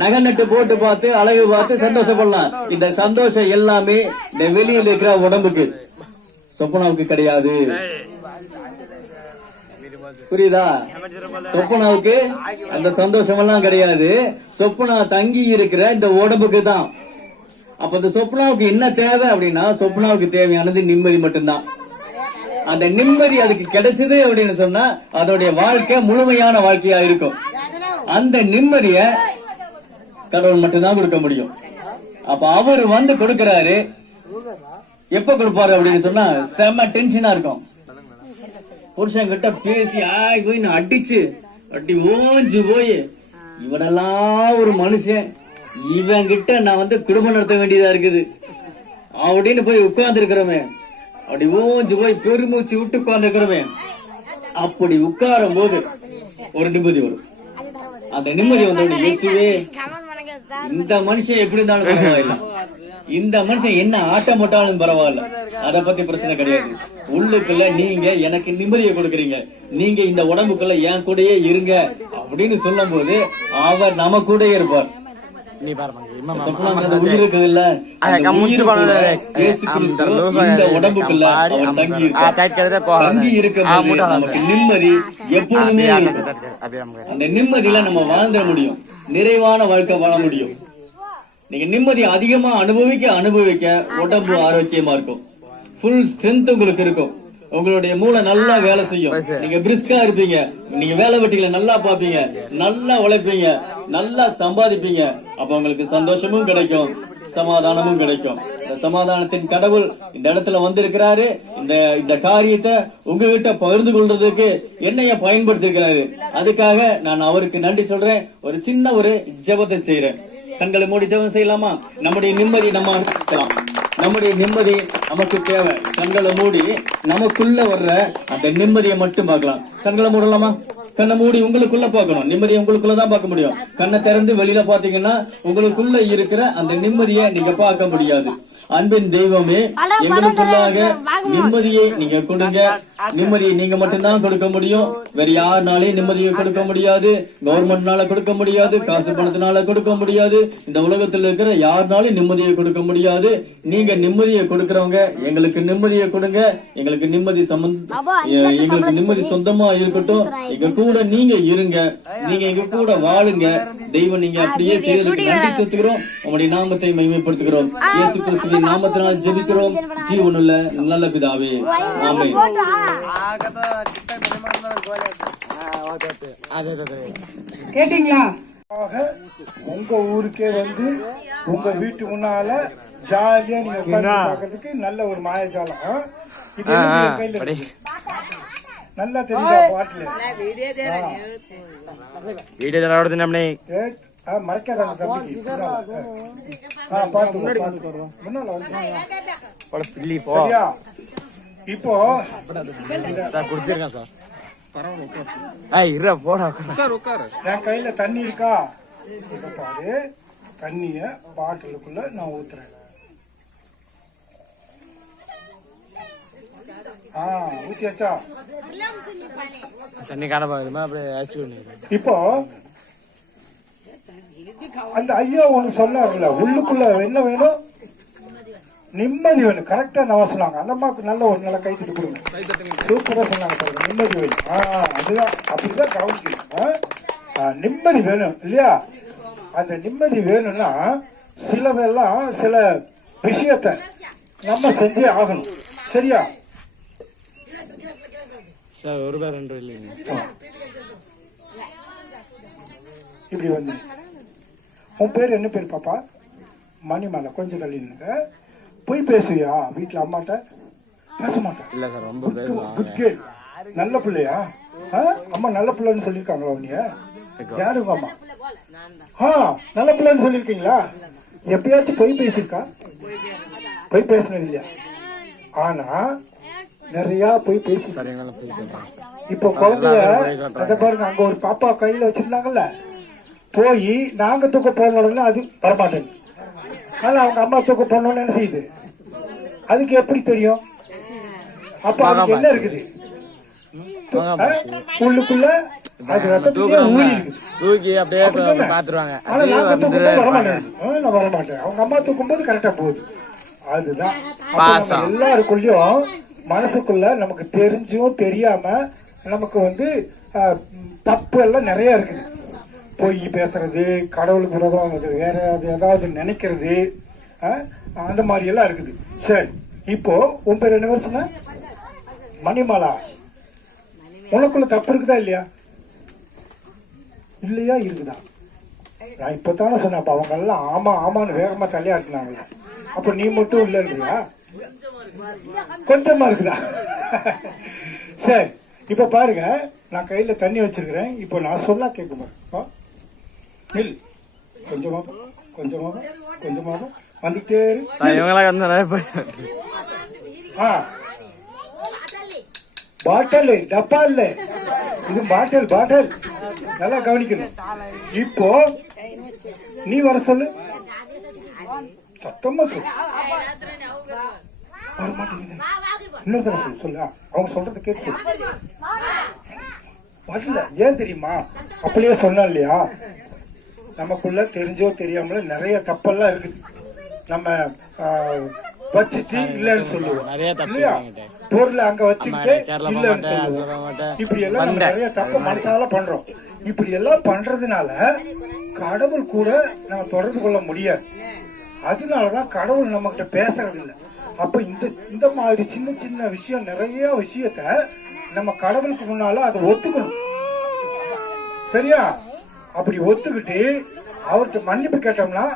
நகை நட்டு போட்டு பார்த்து அழகு பார்த்து சந்தோஷப்படலாம். இந்த சந்தோஷம் எல்லாமே இந்த வெளியில் இருக்கிற உடம்புக்கு, சொப்பனாவுக்கு கிடையாது. புரியுதா? சொப்பனாவுக்கு அந்த சந்தோஷம் எல்லாம் கிடையாது. சொப்பனா தங்கி இருக்கிற இந்த உடம்புக்கு தான். அப்ப இந்த சொப்பனாவுக்கு என்ன தேவை அப்படின்னா, சொப்பனாவுக்கு தேவையானது நிம்மதி மட்டும்தான். அந்த நிம்மதி அதுக்கு கிடைச்சது அப்படின்னு சொன்னா அதோடைய வாழ்க்கை முழுமையான வாழ்க்கையா இருக்கும். அந்த நிம்மதிய கடவுள் மட்டும்தான் கொடுக்க முடியும். அப்ப அவர் வந்து கொடுக்கிறாரு. எப்ப கொடுப்பாரு அப்படின்னு சொன்னா செம்ம டென்ஷனா இருக்கும். புருஷன் கிட்ட பேசி அடிச்சு ஓஞ்சு போய் இவனெல்லாம் ஒரு மனுஷன், இவன் கிட்ட நான் வந்து குடும்பம் நடத்த வேண்டியதா இருக்குது அப்படின்னு போய் உட்கார்ந்து இருக்கிறவன், அப்படி ஓஞ்சு போய் பெருமூச்சு விட்டு உட்கார்ந்து இருக்கிறவன், அப்படி உட்காரும் போது ஒரு நிம்மதி வரும். அந்த நிம்மதி வந்து இயேசுவே இந்த மனுஷன் எப்படி இருந்தாலும் பரவாயில்ல, இந்த மனுஷன் என்ன ஆட்டம் போட்டாலும் பரவாயில்ல, அத பத்தி பிரச்சனை கிடையாது. உள்ளுக்குள்ள நீங்க எனக்கு நிம்மதியை கொடுக்கறீங்க, நீங்க இந்த உடம்புக்குள்ள என் கூடயே இருங்க அப்படின்னு சொல்லும் போது அவர் நம்ம கூடயே இருப்பார். நீ பாரு உயிர் இருக்குது இல்ல, இந்த உடம்புக்குள்ள அவர் தங்கி இருக்கும்போது நமக்கு நிம்மதி எப்பொழுதுமே இருக்கும். அந்த நிம்மதியில நம்ம வாழ்ந்துட முடியும், நிறைவான வாழ்க்கை வாழ முடியும். நீங்க நிம்மதி அதிகமா அனுபவிக்க உடம்பு ஆரோக்கியமா இருக்கும், ஃபுல் ஸ்ட்ரென்த் உங்களுக்கு இருக்கும், உங்களுடைய மூளை நல்லா வேலை செய்யும், நீங்க பிரிஸ்கா இருப்பீங்க, நீங்க வேலை வெட்டிகளை நல்லா பாப்பீங்க, நல்லா உழைப்பீங்க, நல்லா சம்பாதிப்பீங்க. அப்ப உங்களுக்கு சந்தோஷமும் கிடைக்கும், சமாதானமும் கிடைக்கும். இந்த சமாதானத்தின் கடவுள் இந்த இடத்துல வந்திருக்கிறாரு. இந்த காரியத்தை உங்ககிட்ட பகிர்ந்து கொள்றதுக்கு என்னைய பயன்படுத்திருக்கிறாரு. அதுக்காக நான் அவருக்கு நன்றி சொல்றேன். ஒரு சின்ன ஒரு ஜெபத்தை செய்யறேன். கண்களை மூடி ஜெபம் செய்யலாமா? நம்முடைய நிம்மதி நம்ம அனுபவிக்கலாம், நம்முடைய நிம்மதி நமக்கு தேவை. கண்களை மூடி நமக்குள்ள வர்ற அந்த நிம்மதியை மட்டும் பார்க்கலாம். கண்களை மூடலாமா? கண்ணை மூடி உங்களுக்குள்ள பார்க்கணும், நிம்மதியை உங்களுக்குள்ளதான் பார்க்க முடியும். கண்ணை திறந்து வெளியில பாத்தீங்கன்னா உங்களுக்குள்ள இருக்கிற அந்த நிம்மதியை நீங்க பார்க்க முடியாது. அன்பின் தெய்வமே, எங்களுக்குள்ளாக நிம்மதியை நீங்க கொடுங்க. நிம்மதியை நீங்க மட்டும்தான் கொடுக்க முடியும், வேற யாருனாலையும் நிம்மதியை கொடுக்க முடியாது. கவர்மெண்ட்னால கொடுக்க முடியாது, காசு பணத்தினால கொடுக்க முடியாது, இந்த உலகத்தில் இருக்கிற யாருனாலும் நிம்மதியை கொடுக்க முடியாது. நீங்க நிம்மதியை கொடுக்கறவங்க, எங்களுக்கு நிம்மதியை கொடுங்க. எங்களுக்கு நிம்மதி எங்களுக்கு நிம்மதி சொந்தமா இருக்கட்டும். எங்க கூட நீங்க இருங்க, நீங்க எங்க கூட வாழுங்க. தெய்வம் நீங்க அப்படியே செய்யறதுக்கு நன்றி செலுத்துகிறோம். உங்களுடைய நாமத்தை மகிமைப்படுத்துகிறோம். இயேசு கிறிஸ்துவின் நாமத்தினால் ஜெபிக்கிறோம் ஜீவனுள்ள நல்ல பிதாவே, ஆமென். கேட்டீங்களா? உங்க ஊருக்கே வந்து உங்க வீட்டு முன்னால ஜாலியா நீங்க உட்கார்ந்து பார்க்கிறதுக்கு நல்ல ஒரு மாயஜாலம். இது கையில இருக்கு. நல்லா தெரியுதா பாட்டுல? வீடியோ தரது நம்மளே மறைக்காத தம்பிக்கு பாட்டு முன்னால வந்து சரியா? இப்போ குடிச்சிருக்கேன் சார். போடா என் கையில தண்ணி இருக்கா? இப்ப பாரு, தண்ணிய பாட்டிலுக்குள்ள நான் ஊத்துறேன். ஊத்தியாச்சா? தண்ணி காண அப்படியே. இப்போ அந்த ஐயா ஒண்ணு சொன்னார்ல, உள்ளுக்குள்ள என்ன வேணும்? நிம்மதி வேணும். கரெக்டா நான் சொன்னாங்க. அந்த அம்மாவுக்கு நல்ல ஒரு நல்ல கைத்தட்டு கொடுங்க. சூப்பரா சொன்னாங்க பாருங்க, நிம்மதி வேணும். அதுதான், அப்படிதான் கவனிக்கணும். நிம்மதி வேணும் இல்லையா? அந்த நிம்மதி வேணும்னா சிலதெல்லாம் சில விஷயத்த நம்ம செஞ்சே ஆகணும். சரியா? சார் ஒரு பேர் ரெண்டு இல்லைங்க. இப்படி வந்து உன் பேர் என்ன பேர் பாப்பா? மணிமாலை. கொஞ்சம் தள்ளினுங்க. போய் பேசுவியா வீட்டுல அம்மாட்ட? பேச மாட்டேன். இல்ல சார், ரொம்ப பேசுவாங்க. நல்ல பிள்ளையா? அம்மா நல்ல பிள்ளைன்னு சொல்லிருக்காங்களா உன்னைய? யாரு உங்க அம்மா? நல்ல பிள்ளைன்னு சொல்லிருக்கீங்களா? எப்பயாச்சும் போய் பேசிருக்கா? போய் பேசினது இல்லையா? ஆனா நிறைய போய் பேசி இப்போ குழந்தைய அதை பாருங்க, அங்க ஒரு பாப்பா கையில வச்சிருந்தாங்கல்ல, போய் நாங்க தூக்க போனோம்னா அது வரமாட்டேன். ஆனா அவங்க அம்மா தூக்க போனோம்னு என்ன செய்யுது? அதுக்கு எப்படி தெரியும்? அப்ப அதுக்கு என்ன இருக்குது உள்ளுக்குள்ள? அது ரத்தத்துக்கே ஊறி இருக்குது. தூக்கி அப்படியே பாத்துருவாங்க. ஆனா நாங்க தூக்கும்போது வரமாட்டேன். நான் வரமாட்டேன். அவங்க அம்மா தூக்கும்போது கரெக்டா போகுது. அதுதான் எல்லாருக்குள்ளயும் மனசுக்குள்ள நமக்கு தெரிஞ்சும் தெரியாம நமக்கு வந்து தப்பு எல்லாம் நிறைய இருக்குது. பொய் பேசுறது, கடவுளுக்கு விரோதம் வேற ஏதாவது நினைக்கிறது, அந்த மாதிரி எல்லாம் இருக்குது. சரி, இப்போ உன் பேர் என்ன சொன்ன? மணிமாலா. உனக்குள்ள தப்பு இருக்குதா இல்லையா? இல்லையா? இருக்குதா? நான் இப்பதானே சொன்னேன். அப்ப அவங்க எல்லாம் ஆமா ஆமான்னு வேகமா தலையாட்டினாங்களே, அப்ப நீ மட்டும் இல்ல இல்லையா? கொஞ்சமா இருக்குதா? சரி, இப்ப பாருங்க, நான் கையில தண்ணி வச்சிருக்கிறேன். இப்போ நான் சொன்னா கேட்குமா? நில், கொஞ்சமாக கொஞ்சமாக கொஞ்சமாக வந்துட்டே பாட்டில், டப்பா இல்ல, இது பாட்டில். பாட்டில் நல்லா கவனிக்கணும். இப்போ நீ வர சொல்லு, சத்தமா சொல்லு. வர மாட்டேங்குது, இன்னொரு தடவை சொல்லு. அவங்க சொல்றது கேட்டு வரல. ஏன் தெரியுமா? அப்படியே சொன்னா இல்லையா, நமக்குள்ள தெரிஞ்சோ தெரியாமல நிறைய தப்பெல்லாம் இருக்குது. நம்ம வச்சுட்டு இல்லன்னு சொல்லுவோம் இல்லையா, பொருளை அங்க வச்சுக்கிட்டு இல்லன்னு சொல்லுவோம். இப்படி எல்லாம் நம்ம நிறைய தப்பு மனசால பண்றோம். இப்படி எல்லாம் பண்றதுனால கடவுள் கூட நம்ம தொடர்பு கொள்ள முடியாது. அதனாலதான் கடவுள் நம்ம கிட்ட பேசுறது இல்லை. அப்ப இந்த மாதிரி சின்ன சின்ன விஷயம், நிறைய விஷயத்த நம்ம கடவுளுக்கு முன்னால அதை ஒத்துக்கணும். சரியா? அப்படி ஒத்துக்கிட்டு அவர்கிட்ட மன்னிப்பு கேட்டோம்னா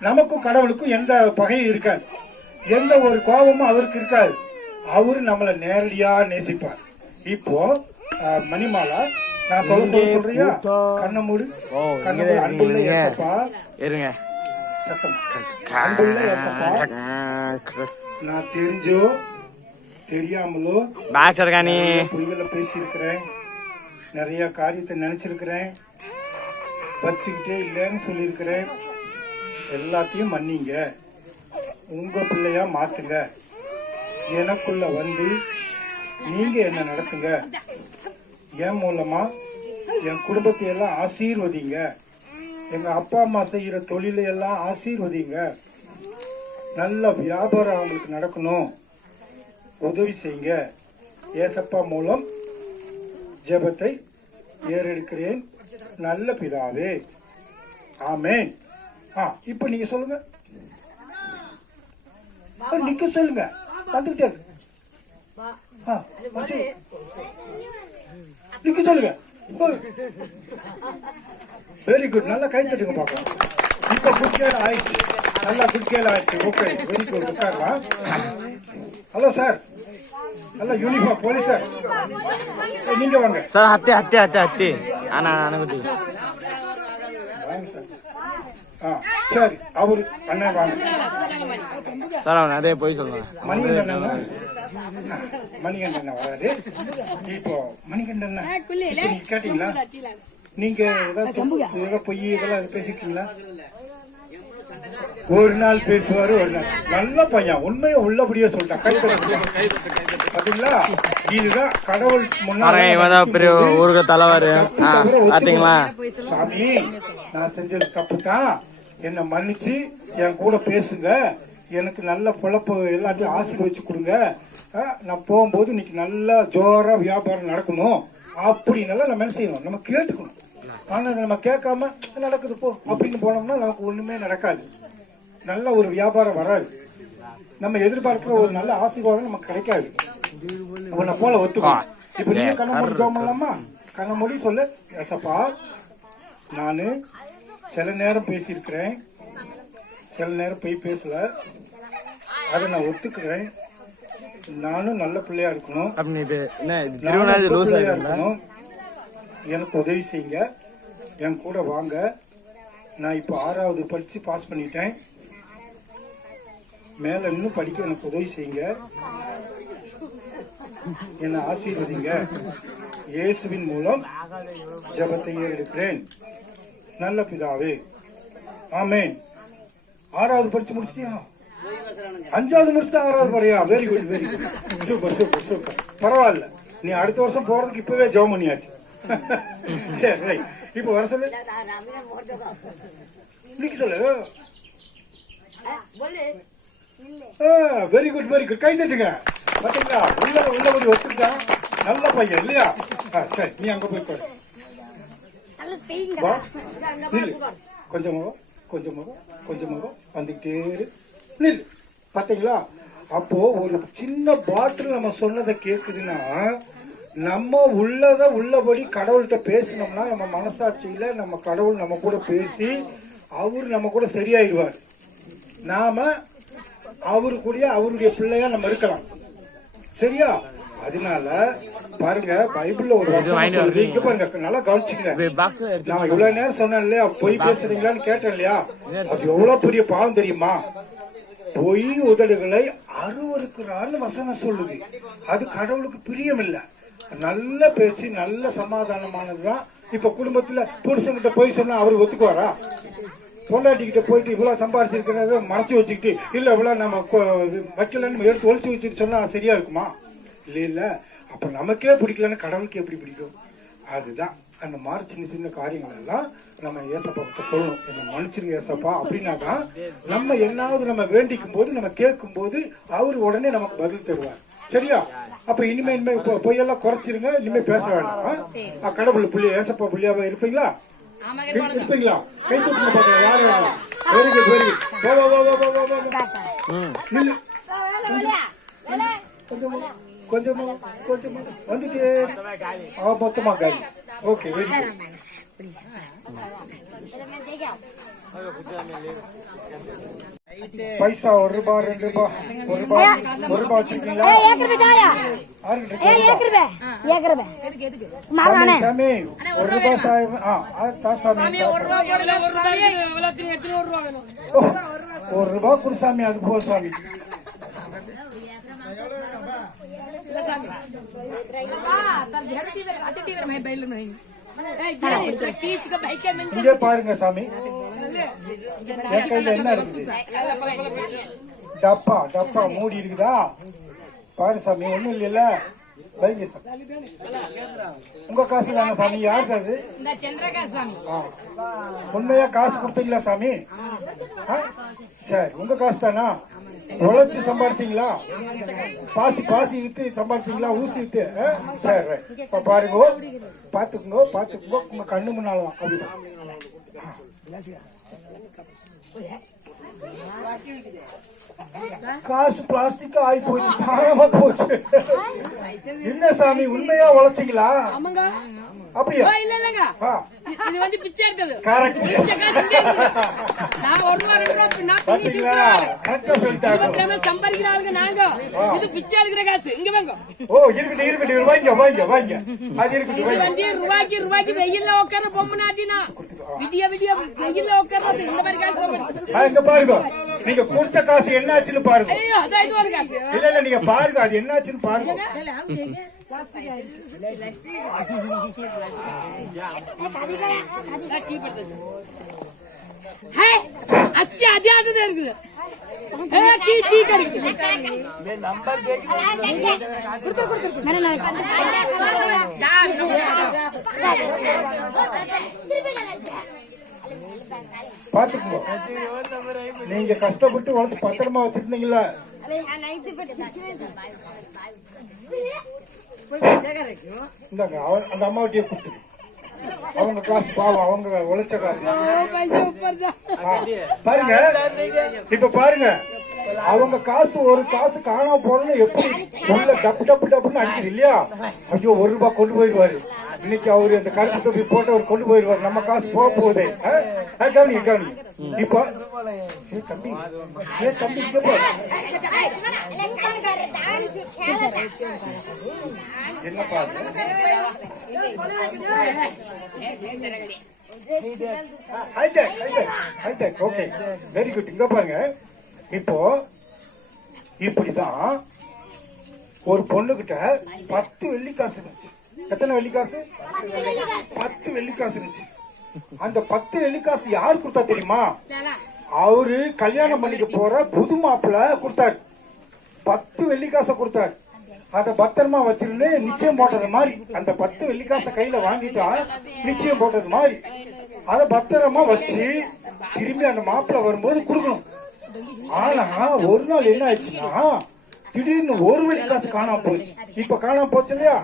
நமக்கும் கடவுளுக்கும் எந்த பகையும் இருக்காது, எந்த ஒரு கோபமும் அவருக்கு இருக்காது. அவரு நம்மளை நேரடியா நேசிப்பார். இப்போ மணிமாலா, நான் சொல்றியா? கண்ண மூடு, அன்புள்ள ஏசப்பா, அன்புள்ள ஏசப்பா, நான் தெரிஞ்சோ தெரியாமலோ பொய்களை பேசியிருக்கிறேன், நிறைய காரியத்தை நினைச்சிருக்கிறேன், வச்சுக்கிட்டே இல்லைன்னு சொல்லியிருக்கிறேன். எல்லாத்தையும் மன்னிங்க, உங்க பிள்ளையா மாத்துங்க, எனக்குள்ள வந்து நீங்க என்ன நடத்துங்க, என் மூலமா என் குடும்பத்தை எல்லாம் ஆசீர்வதிங்க, எங்க அப்பா அம்மா செய்யற தொழிலை எல்லாம் ஆசீர்வதிங்க, நல்ல வியாபாரம் அவங்களுக்கு நடக்கணும், உதவி செய்யுங்க. ஏசப்பா மூலம் ஜெபத்தை ஏறெடுக்கிறேன் நல்ல பிதாவே, ஆமென். இப்ப நீங்க சொல்லுங்க, நிக்க சொல்லுங்க, வந்துட்டே நிக்க சொல்லுங்க. வெரி குட், நல்லா கை தட்டுங்க பாக்கலாம். இப்ப குட்கேல ஆயிடுச்சு, நல்லா குட்கேல ஆயிடுச்சு. Okay, very good. உட்காரலாம். ஹலோ சார், நல்ல யூனிஃபார்ம் போலீஸ் சார், நீங்க வாங்க சார். ஹத்தி ஹத்தி ஹத்தி ஹத்தி ஆனா அனுமதி வாங்க சார். சரி, அவரு அண்ணன் வாங்க சார். அவன் நிறைய போய் சொல்லுவாங்க. மணிகண்டன் வராது. இப்போ மணிகண்டன் கேட்டீங்களா? நீங்க ஏதாவது பொய் இதெல்லாம் பேசிட்டீங்களா? ஒரு நாள் பேசுவாரு, ஒரு நாள் நல்ல பையன், உண்மையை உள்ளபடியே சொல்லிட்டான். பாத்தீங்களா? இதுதான் கடவுள் முன்னாடி பெரிய ஊருக்கு தலைவர். பாத்தீங்களா? சாமி, நான் செஞ்சது தப்பு தான், என்ன மன்னிச்சு என் கூட பேசுங்க, எனக்கு நல்ல பொழப்பு எல்லாத்தையும் ஆசீர்வதிச்சு கொடுங்க, நான் போகும்போது இன்னைக்கு நல்லா ஜோரா வியாபாரம் நடக்கணும் அப்படின்னு நம்ம என்ன செய்யணும், நம்ம கேட்டுக்கணும். ஆனா நம்ம கேட்காம நடக்குது போ அப்படின்னு போனோம்னா நமக்கு ஒண்ணுமே நடக்காது, நல்ல ஒரு வியாபாரம் வராது, நம்ம எதிர்பார்க்கிற ஒரு நல்ல ஆசீர்வாதம் நமக்கு கிடைக்காது. உன்னை போல ஒத்துக்கணும். இப்ப நீங்க கண்ண மூடி ஜெபம் பண்ணலாமா? கண்ண மூடி சொல்லு. ஏசப்பா, நானு சில நேரம் பேசியிருக்கிறேன், சில நேரம் போய் பேசல, அதை நான் ஒத்துக்கிறேன். நானும் நல்ல பிள்ளையா இருக்கணும், எனக்கு உதவி செய்யுங்க, என் கூட வாங்க. நான் இப்போ 6வது படிச்சு பாஸ் பண்ணிட்டேன், மேல இன்னும் படிக்க எனக்கு உதவி செய்யுங்க, என்னை ஆசீர்வதிங்க. இயேசுவின் மூலம் ஜெபத்தை ஏறெடுக்கிறேன் நல்ல பிதாவே, ஆமென். 6வது படிச்சு முடிச்சிட்டியா? 5வது முடிச்சுட்டா 6வது போறியா? Very good, very good, super super super. பரவாயில்ல, நீ அடுத்த வருஷம் போறதுக்கு இப்பவே ஜெபம் பண்ணியாச்சு. சரி, ரைட். இப்போ வர சொல்லு, இன்னைக்கு சொல்லு. வெரி குட், வெரி குட், கை தட்டுங்க. பாத்தீங்களா? உள்ளபடி ஒத்துக்கிட்டான், நல்ல பையன் இல்லையா? சரி, நீ அங்க போய் பாரு. கொஞ்சமாக கொஞ்சமாக கொஞ்சமாக வந்துகிட்டே நில். பாத்தீங்களா? அப்போ ஒரு சின்ன பாட்டில் நம்ம சொன்னதை கேக்குதுன்னா, நம்ம உள்ளத உள்ளபடி கடவுள்கிட்ட பேசினோம்னா நம்ம மனசாட்சியில நம்ம கடவுள் நம்ம கூட பேசி அவரு நம்ம கூட சரியாயிடுவார். நாம அவரு கூட அவருடைய பிள்ளையா நம்ம இருக்கலாம். சரியா? அதனால பாருங்க, பைபிள்ல ஒரு வசனம் சொல்லுது. இங்க பாருங்க, நல்லா கவனிச்சுங்க. நான் இவ்வளவு நேரம் சொன்னேன் இல்லையா, பொய் பேசுறீங்களான்னு கேட்டேன் இல்லையா, அது எவ்வளவு பெரிய பாவம் தெரியுமா? பொய் உதடுகளை அருவருக்கிறான்னு வசனம் சொல்லுது. அது கடவுளுக்கு பிரியம் இல்ல. நல்ல பேச்சு, நல்ல சமாதானமானதுதான். இப்ப குடும்பத்துல புருஷன்கிட்ட போய் சொன்னா அவரு ஒத்துக்குவாரா? பொண்டாட்டிக்கிட்ட போயிட்டு இவ்வளவு சம்பாதிச்சிருக்கிறத மறைச்சு வச்சுக்கிட்டு, இல்ல இவ்வளவு நம்ம வைக்கலன்னு எடுத்து ஒழிச்சு வச்சுட்டு சொன்னா சரியா இருக்குமா? இல்ல இல்ல. அப்ப நமக்கே பிடிக்கலன்னு கடவுளுக்கு எப்படி பிடிக்கும்? அதுதான் அந்த மாதிரி சின்ன சின்ன காரியங்கள் எல்லாம் நம்ம ஏசப்பா சொல்லணும். என்ன மன்னிச்சிருங்க ஏசப்பா அப்படின்னாதான் நம்ம என்னாவது நம்ம வேண்டிக்கும் போது, நம்ம கேட்கும் போது அவரு உடனே நமக்கு பதில் தருவார். சரியா? அப்ப இனிமே பொய்யெல்லாம் குறைச்சிருங்க. இனிமே பேச வேண்டாம். கடவுள் புள்ளிய ஏசப்பா புள்ளியாவே இருப்பீங்களா? இருப்பீங்களா? கை தூக்கி பாருங்க. யாரு வேணும்? Very good, very good. கொஞ்சமா கொஞ்சமா வந்துட்டு மொத்தமா காய். Okay, very good. பைசா 1 ரூபாய் 2 ரூபாய் 1 ரூபாய் 1 ரூபாய் வச்சிருக்கீங்களா? சாமி 1 ரூபாய் சாமி. சாமி 1 ரூபாய் குடு சாமி. அது போ சாமி. இங்க பாருங்க சாமி, என் கையில என்ன இருக்குது? டப்பா டப்பா மூடி இருக்குதா? பாரு சாமி, ஒண்ணும் இல்லைல்ல. வைங்க சாமி. உங்க காசு தானே சாமி? யாருக்கு அது? உண்மையா காசு கொடுத்தீங்களா சாமி? சரி, உங்க காசு தானா? உழைச்சு சம்பாதிச்சீங்களா? பாசி பாசி வித்து சம்பாதிச்சீங்களா? ஊசி வித்து? சரி, இப்ப பாருங்க, பாத்துக்குங்க பாத்துக்குங்க. உங்க கண்ணு முன்னாலதான். அப்படிதான். காசு பிளாஸ்டிக் ஆகி போச்சு, காணாம போச்சு. என்ன சாமி, உண்மையா உழைச்சிங்களா? அப்படியா? இது வந்து பிச்சை எடுத்தது. கரெக்ட். நான் 1 ரூபா 2 ரூபா சம்பாதிக்கிறாங்க. நாங்க இது பிச்சை எடுக்கிற காசு. இங்க வாங்க. ஓ, இருக்கட்டும் இருக்கட்டும். வாங்க வாங்க வாங்க. அது இருக்கட்டும். இது வந்து ரூபாய்க்கு வெயில்ல உட்கார பொம்மை நாட்டினா விடிய விடிய வெயில்ல உட்கார்றது. இந்த மாதிரி காசு இங்க பாருங்க. நீங்க கொடுத்த காசு என்னாச்சுன்னு பாருங்க. ஐயோ, அதான் இது ஒரு காசு. இல்ல இல்ல, நீங்க பாருங்க அது என்னாச்சுன்னு பாருங்க. அச்சு அதே அதுதான் இருக்குது. பாத்துக்கோ, நீங்க கஷ்டப்பட்டு வளர்த்து பத்திரமா வச்சிருந்தீங்களா? இந்தாங்க, அந்த அம்மாவட்டிய கொடுத்துரு. அவங்க காசு பாவம், அவங்க உழைச்ச காசு. பாருங்க, இப்ப பாருங்க, அவங்க காசு ஒரு காசு காணாம போறோம்னு எப்படி உள்ள டப்பு டப்பு டப்புன்னு அடிக்குது இல்லையா? ஐயோ, 1 ரூபாய் கொண்டு போயிடுவாரு இன்னைக்கு. அவரு அந்த கருப்பு தொப்பி போட்டு அவர் கொண்டு போயிடுவாரு. நம்ம காசு போக போகுது. கவனிங்க கவனிங்க. இப்ப தம்பி தம்பி இங்க போ. என்ன பாரு, ஓகே, வெரி குட். இங்க பாருங்க, இப்போ இப்படிதான் ஒரு பொண்ணுகிட்ட 10 வெள்ளிக்காசு இருந்துச்சு. எத்தனை வெள்ளிக்காசு? 10 வெள்ளிக்காசு இருந்துச்சு. அந்த 10 வெள்ளிக்காசு யாரு கொடுத்தா தெரியுமா? அவரு கல்யாணம் பண்ணிக்க போற புது மாப்பிள்ள கொடுத்தாரு. 10 வெள்ளிக்காசை கொடுத்தாரு. அத பத்திரமா வச்சிருந்து நிச்சயம் போட்டது மாதிரி, அந்த 10 வெள்ளிக்காசை கையில வாங்கிட்டா நிச்சயம் போட்டது மாதிரி அத பத்திரமா வச்சு திரும்பி அந்த மாப்பிள்ள வரும்போது கொடுக்கணும். ஆனா ஒரு நாள் என்ன ஆயிடுச்சுன்னா, திடீர்னு 1 வெள்ளிக்காசு காணாம போச்சு. இப்ப காணாம போச்சு இல்லையா?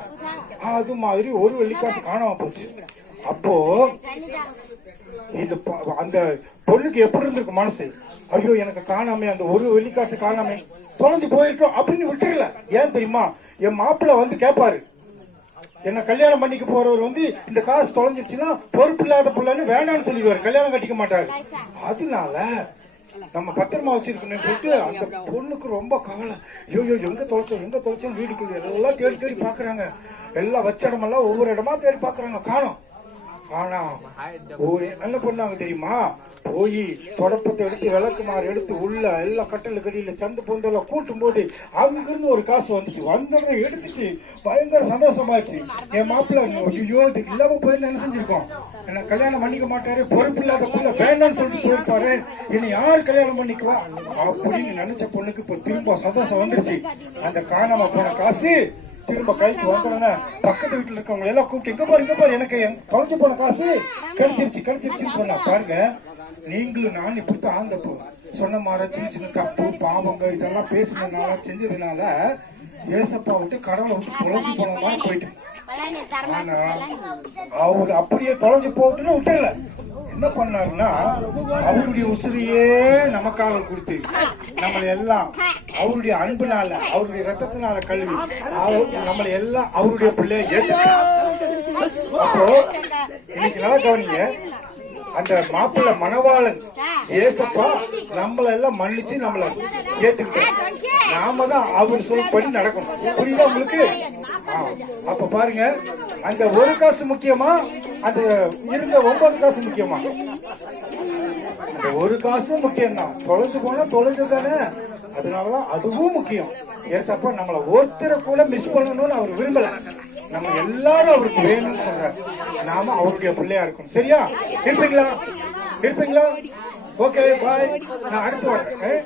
அது மாதிரி 1 வெள்ளிக்காசு காணாம போச்சு. அப்போ இந்த அந்த பொண்ணுக்கு எப்படி இருந்திருக்கு மனசு? ஐயோ, எனக்கு காணாம, அந்த 1 வெள்ளிக்காசு காணாம தொலைஞ்சு போயிருக்கோம் அப்படின்னு விட்டுருல. ஏன் தெரியுமா? என் மாப்பிள்ள வந்து கேட்பாரு, என்ன கல்யாணம் பண்ணிக்க போறவர் வந்து இந்த காசு தொலைஞ்சிருச்சுன்னா பொறுப்பு இல்லாத பிள்ளைன்னு வேண்டாம்னு சொல்லிடுவாரு. கல்யாணம் கட்டிக்க மாட்டாரு. அதனால நம்ம பத்திரமா வச்சிருக்கணும்னு சொல்லிட்டு அந்த பொண்ணுக்கு ரொம்ப கவலை. ஐயோ எங்க தொலைச்சோம் வீட்டுக்குள்ள எல்லாம் தேடி தேடி பாக்குறாங்க. எல்லாம் வச்ச இடமெல்லாம் ஒவ்வொரு இடமா தேடி பாக்குறாங்க, காணோம். ஆனா என்ன பண்ணாங்க தெரியுமா? போய் தொடப்பத்தை எடுத்து விளக்குமாறு எடுத்து உள்ள எல்லாம் கட்டல கடியில சந்து பொந்தெல்லாம் கூட்டும் போது அங்கிருந்து ஒரு காசு வந்துச்சு. வந்தவங்க எடுத்துட்டு பயங்கர சந்தோஷமாச்சு. என் மாப்பிள்ள ஐயோ இது இல்லாம போய் என்ன செஞ்சிருக்கோம், என்ன கல்யாணம் பண்ணிக்க மாட்டாரு, பொறுப்பு இல்லாத பிள்ளை வேண்டாம்னு சொல்லிட்டு போயிருப்பாரு, இனி யார் கல்யாணம் பண்ணிக்குவா அப்படின்னு நினைச்ச பொண்ணுக்கு இப்ப திரும்ப சந்தோஷம் வந்துருச்சு. அந்த காணாம போன காசு திரும்ப கைக்கு வந்தோடனே பக்கத்து வீட்டுல இருக்கவங்க எல்லாம் கூப்பிட்டு இங்க பாரு எனக்கு தொலைஞ்சு போன காசு கிடைச்சிருச்சுன்னு சொன்னா. பாருங்க, நீங்களும் நான் இப்படித்தான் ஆந்தப்போ சொன்ன மாதிரி சின்ன சின்ன தப்பு பாவங்க இதெல்லாம் பேசுனதுனால செஞ்சதுனால ஏசப்பா விட்டு கடவுளை விட்டு தொலைஞ்சு போன மாதிரி போயிட்டேன். ஆனா அவரு அப்படியே தொலைஞ்சு போட்டுன்னு விட்டுல என்ன பண்ணாருன்னா அவருடைய உசிரியே நமக்காக கொடுத்து நம்மளை எல்லாம் அவருடைய அன்புனால அவருடைய ரத்தத்தினால கல்வி நம்மளை எல்லாம் அவருடைய பிள்ளைய ஏற்றுக்கிறார். அப்போ இன்னைக்கு நல்லா கவனிங்க, அந்த மாப்பிள்ள மணவாளன் ஏசப்பா நம்மள எல்லாம் மன்னிச்சு நம்மள ஏத்துக்கிட்டோம். நாம தான் அவர் சொல்படி நடக்கணும். புரியுதா உங்களுக்கு? அப்ப பாருங்க, அந்த ஒரு காசு முக்கியமா அந்த இருந்த 9 காசு முக்கியமா? அந்த ஒரு காசு முக்கியம்தான். தொலைஞ்சு போனா தொலைஞ்சு தானே, அதனாலதான் அதுவும் முக்கியம். ஏசப்பா நம்மள ஒருத்தரை கூட மிஸ் பண்ணணும்னு அவர் விரும்பல. நம்ம எல்லாரும் அவருக்கு வேணும்னு சொல்றாரு. நாம அவருடைய பிள்ளையா இருக்கணும். சரியா? இருப்பீங்களா? Okay bye. நான் அடுத்து வரேன்.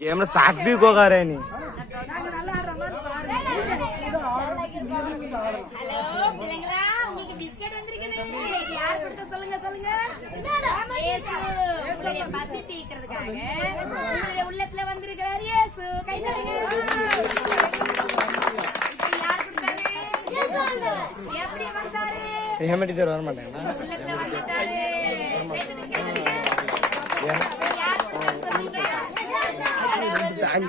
कैमरा साथ भी को कर रहे नहीं। ஹலோ பிள்ளைங்களா, உங்களுக்கு பிஸ்கட் வந்திருக்குது. யார் கொடுத்த சொல்லுங்க சொல்லுங்க. இயேசு உங்களுடைய பசி தீர்க்கிறதுக்காக உங்களுடைய உள்ளத்துல வந்திருக்கிறார் இயேசு. கை தட்டுங்க. யார் கொடுத்தாரு? எப்படி வந்தாரு? हेमंत इधर और मत है ना। உள்ளத்துல வந்துட்டாரு.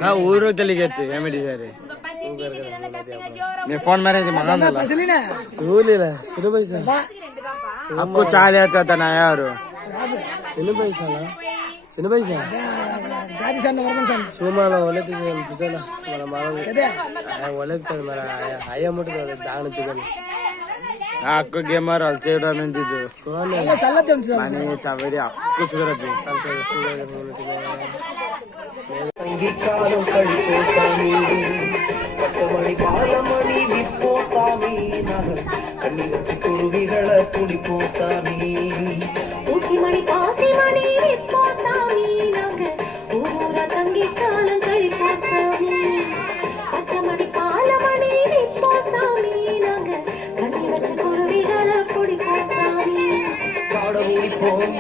हाँ ऊरो चली गई थी हेमंत इधर। मैं फोन मारे थे मगा ना ला। सुली ला सुनो पैसा। आपको चाल आता था ना यार। सुनो पैसा ला। सुनो पैसा। जाती सन नंबर सन सुमा ला वाले तो चला मला मारा वाले तो मला आया मोठे दाण चुकल आपको गेमर अलचेड़ा में दी दो कौन है सल्लत माने चावरी कुछ करत అంగీకారం కడిపోతామి పట్టమణి పాలమణి విప్పోతామి కన్ని వచ్చి కురువిಗಳ ಕುಡಿపోತಾమి ஊசிமணி பாசிமணி விப்போசாமி நாங்க ஊர தங்கி காலம் கழிப்போசாமி பச்சமணி பாலமணி விப்போசாமி நாங்க கண்ணி வச்சு குருவிகளை குடிப்போசாமி காட மூடிப்போம்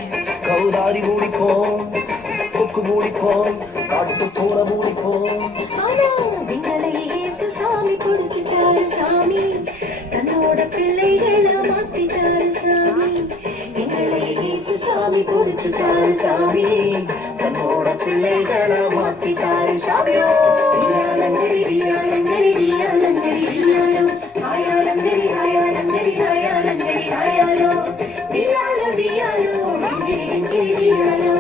கௌதாரி மூடிப்போம் கொக்கு மூடிப்போம் காட்டு போற மூடிப்போம் ஆனா எங்களை ஏசு சாமி குடிச்சிட்டாரு சாமி தன்னோட பிள்ளைகளை மாத்திட்டாரு சாமி எங்களை ஏசு சாமி குடிச்சிட்டாரு சாமி தன்னோட பிள்ளைகளை மாத்திட்டாரு சாமியோ ஆயாலங்கரி ஆயாலங்கரி ஆயாலோ ஆயாலங்கரி ஆயாலங்கரி ஆயாலங்கரி ஆயாலோ வியாலோ வியாலோ வியாலோ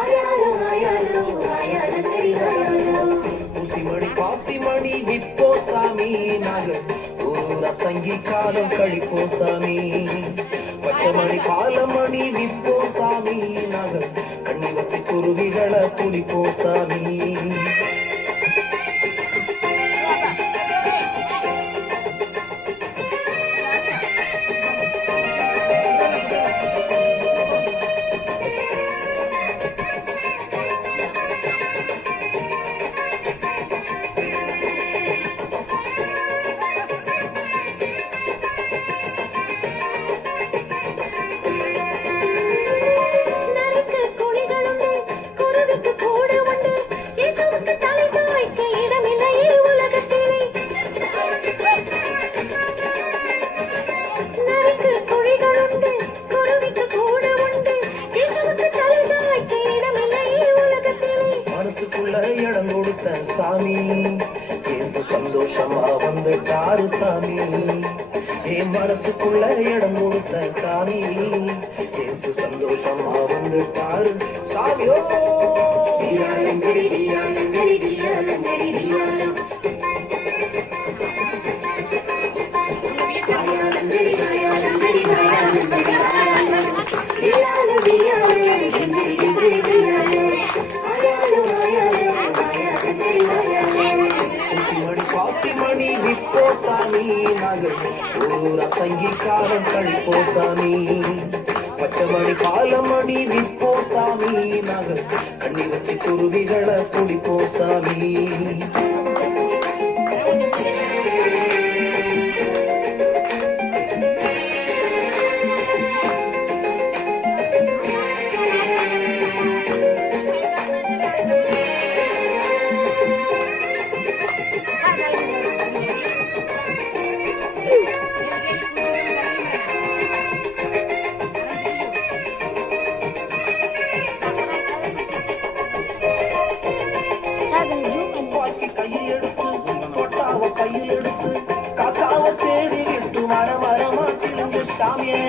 ஆயாலோ ஆயாலோ ஆயாலங்கரி ஆயாலோ ஊசிமணி பாசிமணி விப்போசாமி நாங்க ஊர தங்கி காலம் கழிப்போசாமி பச்சமணி பாலமணி விப்போசாமி நாங்க கண்ணி வச்சு குருவிகளை குடிப்போசாமி நரிக்கு குழிகளுண்டு குருவிக்கு கூடு உண்டு இயேசுவுக்கு தலை வந்துட்டாரு சாமி என் மனசுக்குள்ள இடம் கொடுத்த சாமி ஏசு சந்தோஷமா வந்துட்டாரு சாமியோ டியாலங்கடி டியாலங்கடி டியாலங்கடி டியாலம் மணி விப்போ சாமி நாங்கள் ஊரா சங்கீகாரம் கழிப்போ சாமி பச்சை மணி காலமணி விப்போ சாமி நாங்கள் கண்ணி வச்சு குருவிகளை குடிப்போ சாமி கையில் எடுத்து காக்காவை தேடி விட்டு மரமா திருந்து சாமியே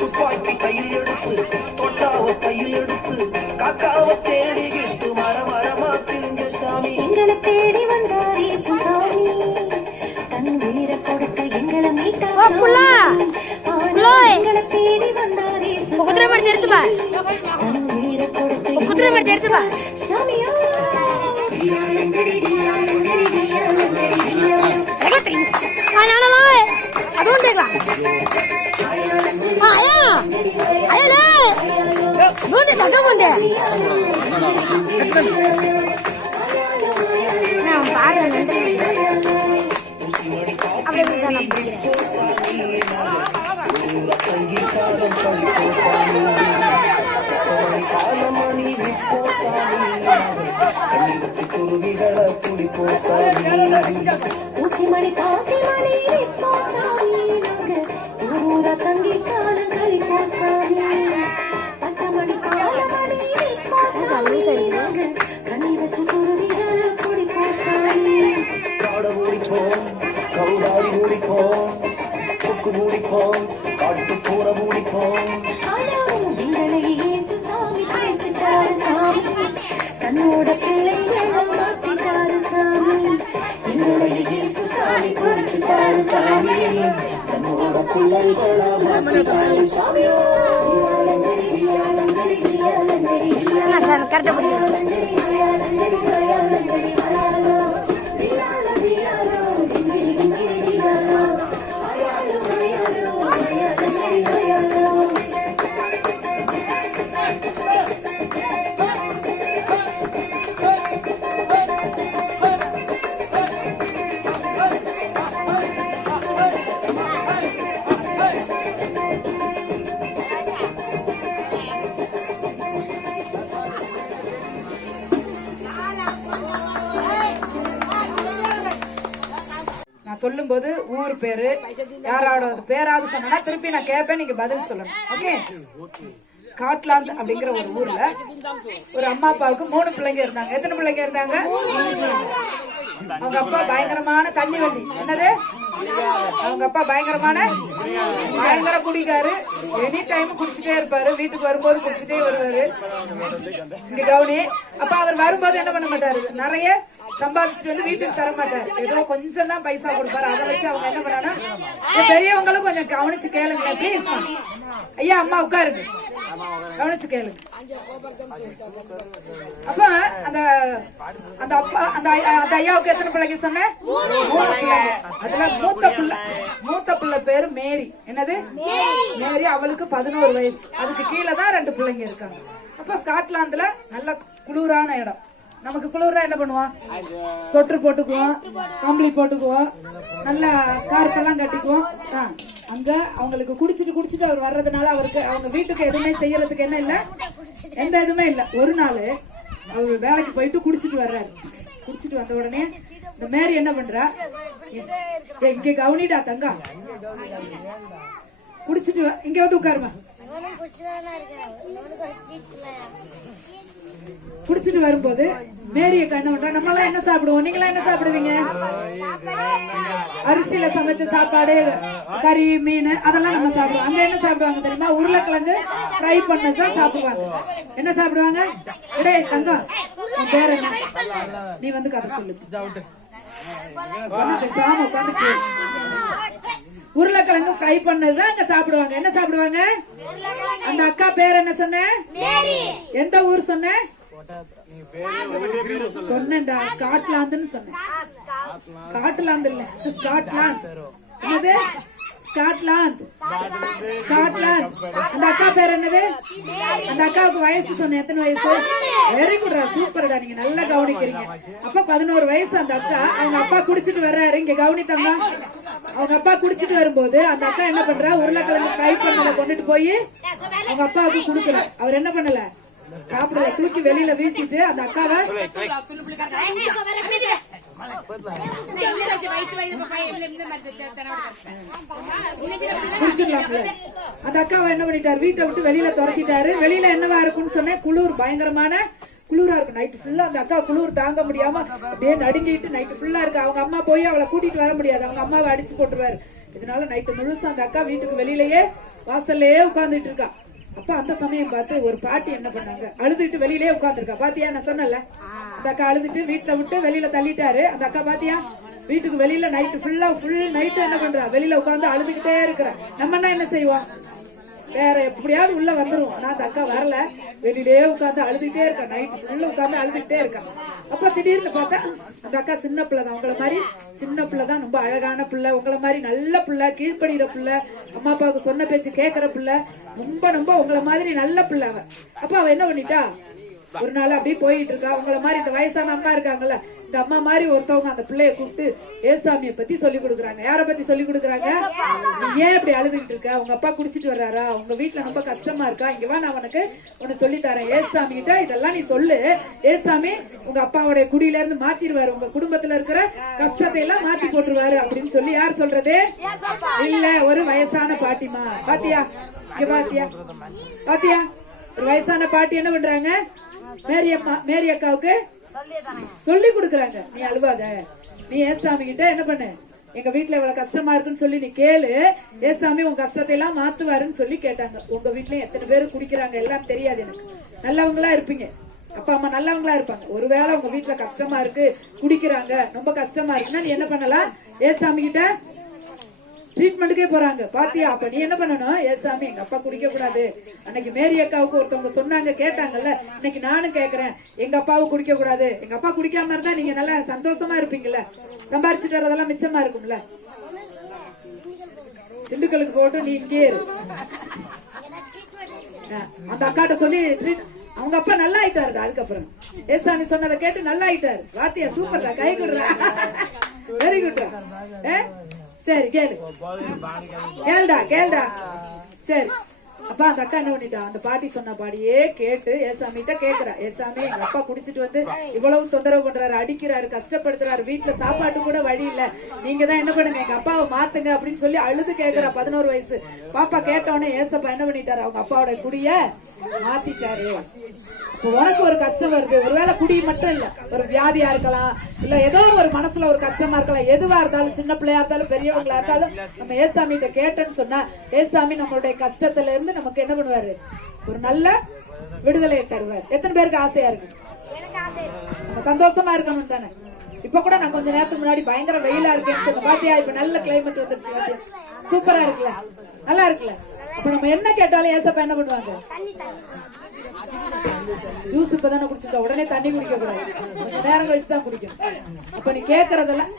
துப்பாக்கி கையில் எடுத்து தொட்டாவை கையில் எடுத்து காக்காவை தேடி விட்டு மரமா திருந்து சாமி எங்களை தேடி வந்தாரே சுவாமி தன் உயிரை கொடுத்து எங்களை மீட்டார் எங்களை தேடி வந்தாரே குதிரை மாதிரி எடுத்துப்பா தன் உயிரை கொடுத்து குதிரை மாதிரி எடுத்துப்பா சாமியா അതുകൊണ്ട് തകമുണ്ട് குருவிகளை குடிப்போ ஊசிமணி காசிமணி ஊர தங்கி காலம் கழிப்போ சாமி பட்டமணி காலமணி கண்ணீருக்கு குருவிகளை குடிப்போ சாமி காட மூடிப்போம் கவுதாரி மூடிப்போம் கொக்கு மூடிப்போம் காட்டு பூர மூடிப்போம் எங்களை ஏற்று சாமி கேட்டுட்டாரு சாமி தன்னோட பிள்ளைங்களை மாத்திட்டாரு சாமி எங்களை ஏற்று சாமி கொடுத்துட்டாரு சாமி தன்னோட பிள்ளைகளை மாத்திட்டாரு சாமியோ கரெக்டா சொல்லும் போது ஊர் பேரு யாரோட பேராவது சொன்னா திருப்பி நான் கேட்பேன், நீங்க பதில் சொல்லணும். ஓகே. ஸ்காட்லாந்து அப்படிங்கிற ஒரு ஊர்ல ஒரு அம்மா அப்பாவுக்கு 3 பிள்ளைங்க இருந்தாங்க. எத்தனை பிள்ளைங்க இருந்தாங்க? அவங்க அப்பா பயங்கரமான தண்ணி வண்டி. என்னது? அவங்க அப்பா பயங்கர குடிக்காரு. எனி டைம் குடிச்சிட்டே இருப்பாரு. வீட்டுக்கு வரும்போது குடிச்சிட்டே வருவாரு. இங்க கவுனி. அப்ப அவர் வரும்போது என்ன பண்ண மாட்டாரு, நிறைய சம்பாதிச்சுட்டு வந்து வீட்டுக்கு தர மாட்டாரு. ஏதோ கொஞ்சம் தான் பைசா கொடுப்பாரு. அதை வச்சு அவங்க என்ன பண்ணானா, பெரியவங்களும் கொஞ்சம் கவனிச்சு கேளுங்க ப்ளீஸ். ஐயா அம்மா உட்காருங்க, கவனிச்சு கேளுங்க. அப்ப அந்த அப்பா அந்த ஐயாவுக்கு எத்தனை பிள்ளைங்க சொன்னேன்? 3 பிள்ளைங்க. அதுல மூத்த பிள்ளை பேரு மேரி. என்னது? மேரி. அவளுக்கு 11 வயசு. அதுக்கு கீழே தான் 2 பிள்ளைங்க இருக்காங்க. அப்ப ஸ்காட்லாந்துல நல்ல குளிரான இடம். நமக்கு குளிரா என்ன பண்ணுவோம்? சொட்டர் போட்டுக்குவோம், கம்பளி போட்டுக்குவோம், நல்ல கார்ப்பெல்லாம் கட்டிக்குவோம். அங்க அவங்களுக்கு குடிச்சிட்டு அவர் வர்றதுனால அவருக்கு அவங்க வீட்டுக்கு எதுவுமே செய்யறதுக்கு என்ன இல்ல, எந்த எதுவுமே இல்ல. ஒரு நாள் அவர் வேலைக்கு போயிட்டு குடிச்சிட்டு வர்றாரு. குடிச்சிட்டு வந்த உடனே இந்த மேரி என்ன பண்றா, இங்க கவுனிடா தங்கா, குடிச்சிட்டு இங்க வந்து உட்காருமா, குடிச்சிட்டு வரும்போது மேரிய கண்ணு நம்ம எல்லாம் என்ன சாப்பிடுவோம், நீங்களா என்ன சாப்பிடுவீங்க? அரிசியில சமைச்ச சாப்பாடு, கறி, மீன் அதெல்லாம் நம்ம சாப்பிடுவோம். அங்க என்ன சாப்பிடுவாங்க தெரியுமா? உருளைக்கிழங்கு ஃப்ரை பண்ணதுதான் சாப்பிடுவாங்க. என்ன சாப்பிடுவாங்க? இடே தங்கம், உன் பேர் என்ன? நீ வந்து கதை சொல்லு. உருளைக்கிழங்கு ஃப்ரை பண்ணதுதான் அங்க சாப்பிடுவாங்க. என்ன சாப்பிடுவாங்க? அந்த அக்கா பேர் என்ன சொன்ன? எந்த ஊர் சொன்ன? சொன்னேன்டா, ஸ்காட்லாந்துன்னு சொன்னேன். ஸ்காட்லாந்து இல்ல, ஸ்காட்லாந்து. என்னது? ஸ்காட்லாந்து. ஸ்காட்லாந்து. அந்த அக்கா பேர் என்னது? அந்த அக்காவுக்கு வயசு சொன்ன. எத்தனை வயசு? வெரி குட்ரா, சூப்பர்டா, நீங்க நல்லா கவனிக்கிறீங்க. அப்ப 11 வயசு அந்த அக்கா. அவங்க அப்பா குடிச்சிட்டு வர்றாரு. இங்க கவனித்தாங்க. அவங்க அப்பா குடிச்சிட்டு வரும்போது அந்த அக்கா என்ன பண்றா? உருளைக்கிழங்கு ஃப்ரை பண்ணத கொண்டுட்டு போய் அவங்க அப்பாவுக்கு கொடுக்கல. அவர் என்ன பண்ணல? சாப்பிடல. தூக்கி வெளியில வீசிட்டு அந்த அக்காவை அந்த அக்காவை என்ன பண்ணிட்டாரு? வீட்டை விட்டு வெளியில துரத்திட்டாரு. வெளியில என்னவா இருக்குன்னு சொன்னேன்? குளிர், பயங்கரமான குளிரா இருக்கு. நைட்டு ஃபுல்லா அந்த அக்கா குளிர் தாங்க முடியாம அப்படியே நடுங்கிட்டு நைட்டு ஃபுல்லா இருக்கு. அவங்க அம்மா போய் அவளை கூட்டிட்டு வர முடியாது. அவங்க அம்மாவை அடிச்சு போட்டுருவாரு. இதனால நைட்டு முழுசும் அந்த அக்கா வீட்டுக்கு வெளியிலேயே வாசல்லையே உட்கார்ந்துட்டு இருக்கா. அப்ப அந்த சமயம் பார்த்து ஒரு பாட்டி என்ன பண்ணாங்க? அழுதுட்டு வெளியிலேயே உட்கார்ந்துருக்கா. பாத்தியா, நான் சொன்னல, அந்த அக்கா அழுதுட்டு வீட்டுல விட்டு வெளியில தள்ளிட்டாரு. அந்த அக்கா பாத்தியா, வீட்டுக்கு வெளியில நைட்டு ஃபுல் நைட்டு என்ன பண்றா? வெளியில உட்கார்ந்து அழுதுகிட்டே இருக்கிற. நம்ம என்ன செய்வோம்? வேற எப்படியாவது உள்ள வந்துருவோம். ஆனா அந்த அக்கா வரல, வெளியிலே உட்கார்ந்து அழுதுகிட்டே இருக்கா. நைட்டு ஃபுல்லா உட்கார்ந்து அழுதுகிட்டே இருக்கா. அப்ப திடீர்னு பார்த்தா அந்த அக்கா சின்ன பிள்ளைதான், உங்களை மாதிரி சின்ன பிள்ளைதான், ரொம்ப அழகான பிள்ளை, உங்களை மாதிரி நல்ல பிள்ளை, கீழ்படுகிற பிள்ளை, அம்மா அப்பாவுக்கு சொன்ன பேச்சு கேட்கிற பிள்ளை, ரொம்ப ரொம்ப உங்களை மாதிரி நல்ல பிள்ளை அவ. அப்ப அவ என்ன பண்ணிட்டா? ஒரு நாள் அப்படியே போயிட்டு இருக்கா. உங்களை மாதிரி இந்த வயசான அம்மா இருக்காங்கல்ல, இந்த அம்மா மாதிரி ஒருத்தவங்க அந்த பிள்ளைய கூப்பிட்டு ஏசாமிய பத்தி சொல்லி கொடுக்குறாங்க. யார பத்தி சொல்லி கொடுக்குறாங்க? நீ ஏன் இப்படி அழுதுகிட்டு இருக்க? உங்க அப்பா குடிச்சிட்டு வர்றாரா? உங்க வீட்டுல ரொம்ப கஷ்டமா இருக்கா? இங்க வா, நான் உனக்கு ஒன்னு சொல்லி தரேன். ஏசாமி கிட்ட இதெல்லாம் நீ சொல்லு. ஏசாமி உங்க அப்பாவுடைய குடியில இருந்து மாத்திருவாரு, உங்க குடும்பத்துல இருக்கிற கஷ்டத்தை எல்லாம் மாத்தி போட்டுருவாரு அப்படின்னு சொல்லி யார் சொல்றது? இல்ல, ஒரு வயசான பாட்டிமா. பாத்தியா, இங்க பாத்தியா, பாத்தியா, ஒரு வயசான பாட்டி என்ன பண்றாங்க? மேரி அக்காவுக்கு சொல்லி கொடுக்குறாங்க. நீ அழுவாத, நீ ஏசாமி கிட்ட என்ன பண்ணு, எங்க வீட்டுல இவ்வளவு கஷ்டமா இருக்குன்னு சொல்லி நீ கேளு, ஏசாமி உங்க கஷ்டத்தை எல்லாம் மாத்துவாருன்னு சொல்லி கேட்டாங்க. உங்க வீட்லயும் எத்தனை பேரு குடிக்கிறாங்க எல்லாம் தெரியாது எனக்கு. நல்லவங்களா இருப்பீங்க, அப்பா அம்மா நல்லவங்களா இருப்பாங்க. ஒருவேளை உங்க வீட்டுல கஷ்டமா இருக்கு, குடிக்கிறாங்க, ரொம்ப கஷ்டமா இருக்குன்னா நீ என்ன பண்ணலாம்? ஏசாமி கிட்ட ட்ரீட்மெண்ட்டுக்கே போறாங்க. பாத்தியா, அப்ப நீ என்ன பண்ணணும்? ஏசாமி எங்க அப்பா குடிக்க கூடாது. அன்னைக்கு மேரி அக்காவுக்கு ஒருத்தவங்க சொன்னாங்க, கேட்டாங்கல்ல, இன்னைக்கு நானும் கேக்குறேன், எங்க அப்பாவும் குடிக்க கூடாது. எங்க அப்பா குடிக்காம இருந்தா நீங்க நல்லா சந்தோஷமா இருப்பீங்கல்ல, சம்பாரிச்சுட்டு வரதெல்லாம் மிச்சமா இருக்கும்ல. திண்டுக்கலுக்கு போட்டு நீ இங்கே அந்த அக்காட்ட சொல்லி அவங்க அப்பா நல்லா ஆயிட்டாரு. அதுக்கப்புறம் ஏசாமி சொன்னதை கேட்டு நல்லா ஆயிட்டாரு. வாத்தியா, சூப்பர்டா, கை கொடுறா, வெரி குட். சரி கேளு, கேளுடா கேளுடா. சரி, அப்ப அந்த அக்கா என்ன பண்ணிட்டா? அந்த பாட்டி சொன்ன பாடியே கேட்டு ஏசாமிட்ட கேக்குறா. ஏசாமி எங்க அப்பா குடிச்சிட்டு வந்து இவ்வளவு தொந்தரவு பண்றாரு, அடிக்கிறாரு, கஷ்டப்படுத்துறாரு, வீட்டுல சாப்பாட்டு கூட வழி இல்ல, நீங்க தான் என்ன பண்ணுங்க, எங்க அப்பாவை மாத்துங்க அப்படின்னு சொல்லி அழுது கேக்குறா. 11 வயசு பாப்பா. கேட்டவனே ஏசப்பா என்ன பண்ணிட்டாரு? அவங்க அப்பாவோட குடிய மாத்திட்டாரு. உனக்கு ஒரு கஷ்டம் இருக்கு, ஒருவேளை குடி மட்டும் இல்ல, ஒரு வியாதியா இருக்கலாம், இல்ல ஏதோ ஒரு மனசுல ஒரு கஷ்டமா இருக்கலாம், எதுவா இருந்தாலும், சின்ன பிள்ளையா இருந்தாலும் பெரியவங்களா இருந்தாலும், நம்ம ஏசாமி கிட்ட கேட்டேன்னு சொன்னா ஏசாமி நம்மளுடைய கஷ்டத்துல இருந்து நமக்கு என்ன பண்ணுவாரு? ஒரு நல்ல விடுதலையை தருவார். எத்தனை பேருக்கு ஆசையா இருக்கு? நம்ம சந்தோஷமா இருக்கணும் தானே? இப்ப கூட நான் கொஞ்ச நேரத்துக்கு முன்னாடி பயங்கர வெயிலா இருக்கேன் பாத்தியா, இப்ப நல்ல கிளைமேட் வந்துருச்சு, சூப்பரா இருக்குல்ல, நல்லா இருக்குல்ல. அப்ப நம்ம என்ன கேட்டாலும் ஏசப்பா என்ன பண்ணுவாங்க? ஜூஸ் இப்பதானே குடிச்சிருக்க, உடனே தண்ணி குடிக்க கூடாது, கொஞ்சம் நேரம் கழிச்சுதான் குடிக்கணும். அப்ப நீ கேக்குறதெல்லாம்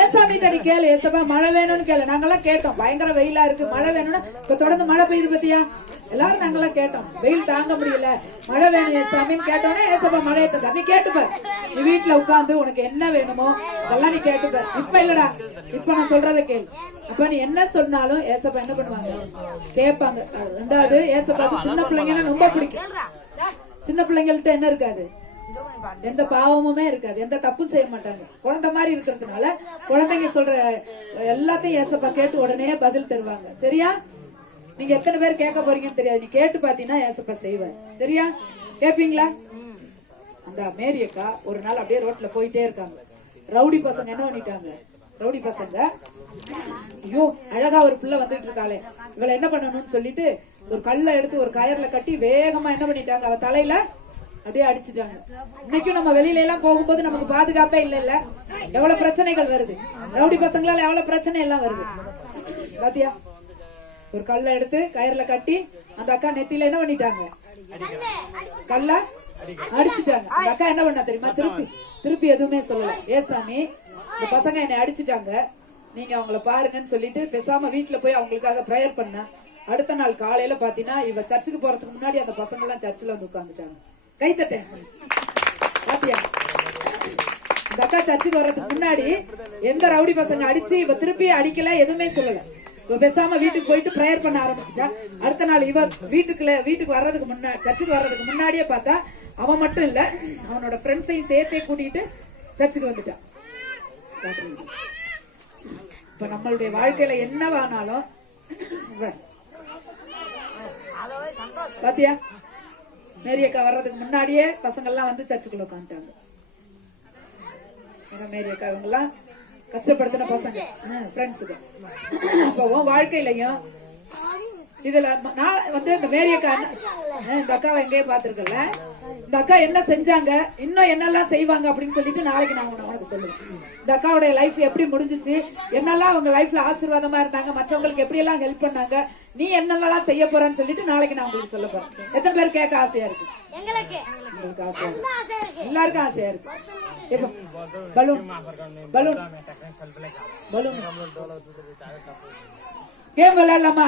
ஏசாமிட்ட நீ கேளு. ஏசப்பா மழை வேணும்னு கேளு. நாங்கெல்லாம் கேட்டோம், பயங்கர வெயிலா இருக்கு, மழை வேணும்னா இப்ப தொடர்ந்து மழை பெய்யுது பத்தியா, எல்லாரும் நாங்கெல்லாம் கேட்டோம், வெயில் தாங்க முடியல, மழை வேணும் ஏசாமின்னு கேட்டோன்னே ஏசப்பா மழையை தந்தா. நீ கேட்டுப்ப, நீ வீட்டுல உட்காந்து உனக்கு என்ன வேணுமோ அதெல்லாம் நீ கேட்டுப்ப. இப்ப இல்லடா, இப்ப நான் சொல்றதை கேளு. அப்ப நீ என்ன சொன்னாலும் ஏசப்பா என்ன பண்ணுவாங்க? கேட்பாங்க. ரெண்டாவது, ஏசப்பாக்கு சின்ன பிள்ளைங்கன்னா ரொம்ப பிடிக்கும். சின்ன பிள்ளைங்கள்ட்ட என்ன இருக்காது? எந்த பாவமுமே இருக்காது, எந்த தப்பும் செய்ய மாட்டாங்க. குழந்தை மாதிரி இருக்கிறதுனால குழந்தைங்க சொல்ற எல்லாத்தையும் ஏசப்பா கேட்டு உடனே பதில் தருவாங்க. சரியா? நீங்க எத்தனை பேர் கேட்க போறீங்கன்னு தெரியாது. நீ கேட்டு பாத்தீங்கன்னா ஏசப்பா செய்வார். சரியா? கேப்பீங்களா? அந்த மேரி அக்கா ஒரு நாள் அப்படியே ரோட்ல போயிட்டே இருக்காங்க. ரவுடி பசங்க என்ன பண்ணிட்டாங்க? ரவுடி பசங்க, ஐயோ அழகா ஒரு பிள்ளை வந்துட்டு இருக்காளே, இவளை என்ன பண்ணணும்னு சொல்லிட்டு ஒரு கல்லை எடுத்து ஒரு கயர்ல கட்டி வேகமா என்ன பண்ணிட்டாங்க, அவ தலையில அப்படியே அடிச்சுட்டாங்க. இன்னைக்கும் நம்ம வெளியில எல்லாம் போகும்போது நமக்கு பாதுகாப்பே இல்ல. எவ்வளவு பிரச்சனைகள் வருது, ரவுடி பசங்களால எவ்வளவு பிரச்சனை எல்லாம் வருது பாத்தியா? ஒரு கல்லை எடுத்து கயர்ல கட்டி அந்த அக்கா நெத்தியில என்ன பண்ணிட்டாங்க, கல்ல அடிச்சுட்டாங்க. அந்த அக்கா என்ன பண்ணா தெரியுமா? திருப்பி எதுவுமே சொல்லல. ஏசாமி இந்த பசங்க என்னை அடிச்சுட்டாங்க, நீங்க அவங்கள பாருங்கன்னு சொல்லிட்டு பேசாம வீட்டுல போய் அவங்களுக்காக பிரேயர் பண்ண. அடுத்த நாள் காலையில பாத்தீங்கன்னா இவ சர்ச்சுக்கு போறதுக்கு முன்னாடி அந்த பசங்க எல்லாம் சர்ச்சில் வந்து உட்காந்துட்டாங்க. கைத்தட்டேன் பாத்தியா? இந்த அக்கா சர்ச்சுக்கு வர்றதுக்கு முன்னாடி எந்த ரவுடி பசங்க அடிச்சு இவ திருப்பி அடிக்கல, எதுவுமே சொல்லல. இவ பேசாம வீட்டுக்கு போயிட்டு பிரேயர் பண்ண ஆரம்பிச்சுட்டா. அடுத்த நாள் இவ வீட்டுக்கு வர்றதுக்கு முன்னாடி, சர்ச்சுக்கு வர்றதுக்கு முன்னாடியே பார்த்தா அவன் மட்டும் இல்ல, அவனோட ஃப்ரெண்ட்ஸையும் சேர்த்தே கூட்டிட்டு சர்ச்சுக்கு வந்துட்டான். இப்ப நம்மளுடைய வாழ்க்கையில என்னவானாலும் பாத்தியா, மேரியக்கா வர்றதுக்கு முன்னாடியே பசங்க எல்லாம் வந்து சர்ச்சுக்குள்ள உட்காந்துட்டாங்க. மேரியக்கா இவங்க எல்லாம் கஷ்டப்படுத்தின பசங்க ஃப்ரெண்ட்ஸுக்கு. அப்போ வாழ்க்கையிலையும் இதுல நான் வந்து இந்த மேரியக்கா இந்த அக்காவை எங்கேயே பாத்துருக்கல. இந்த அக்கா என்ன செஞ்சாங்க, இன்னும் என்னெல்லாம் செய்வாங்க அப்படின்னு சொல்லிட்டு நாளைக்கு நான் உனக்கு சொல்லுவேன். இந்த அக்காவுடைய லைஃப் எப்படி முடிஞ்சிச்சு, என்னெல்லாம் அவங்க லைஃப்ல ஆசீர்வாதமா இருந்தாங்க, மற்றவங்களுக்கு எப்படி எல்லாம் ஹெல்ப் பண்ணாங்க, நீ என்னெல்லாம் செய்ய போறன்னு சொல்லிட்டு நாளைக்கு நான் உங்களுக்கு சொல்ல போறேன். எத்தனை பேர் கேட்க ஆசையா இருக்கு? உங்களுக்கு ஆசையா இருக்கு? எல்லாருக்கும் ஆசையா இருக்கு. இப்போ பலூன் பலூன் பலூன் கேம் விளையாடலாமா?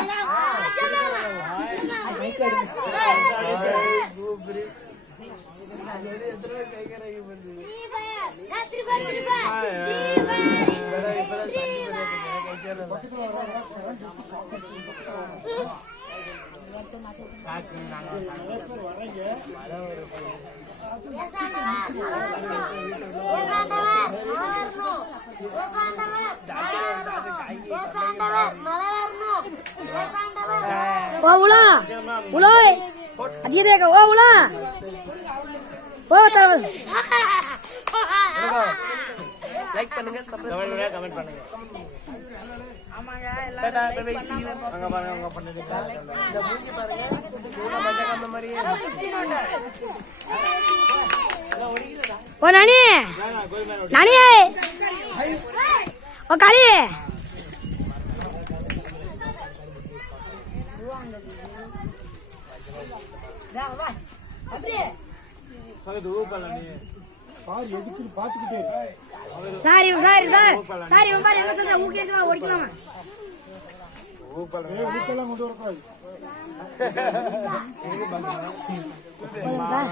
லைக் பண்ணுங்க, சப்ஸ்கிரைப் கமெண்ட் பண்ணுங்க. ஆமாங்க எல்லாரும் அங்க பாருங்க, அங்க பண்ணுங்க. இந்த மூஞ்சி பாருங்க, பூரா மஞ்சள் கண்ணு மாதிரியே. ஓ நானி நானி ஓ காளி சாரி சாரி சார் சாரி இவன் பாரு என்ன சொல்ற ஊக்கேந்து வா ஓடிக்கலாமா ஊக்கெல்லாம் கொண்டு வரக்கூடாது சார்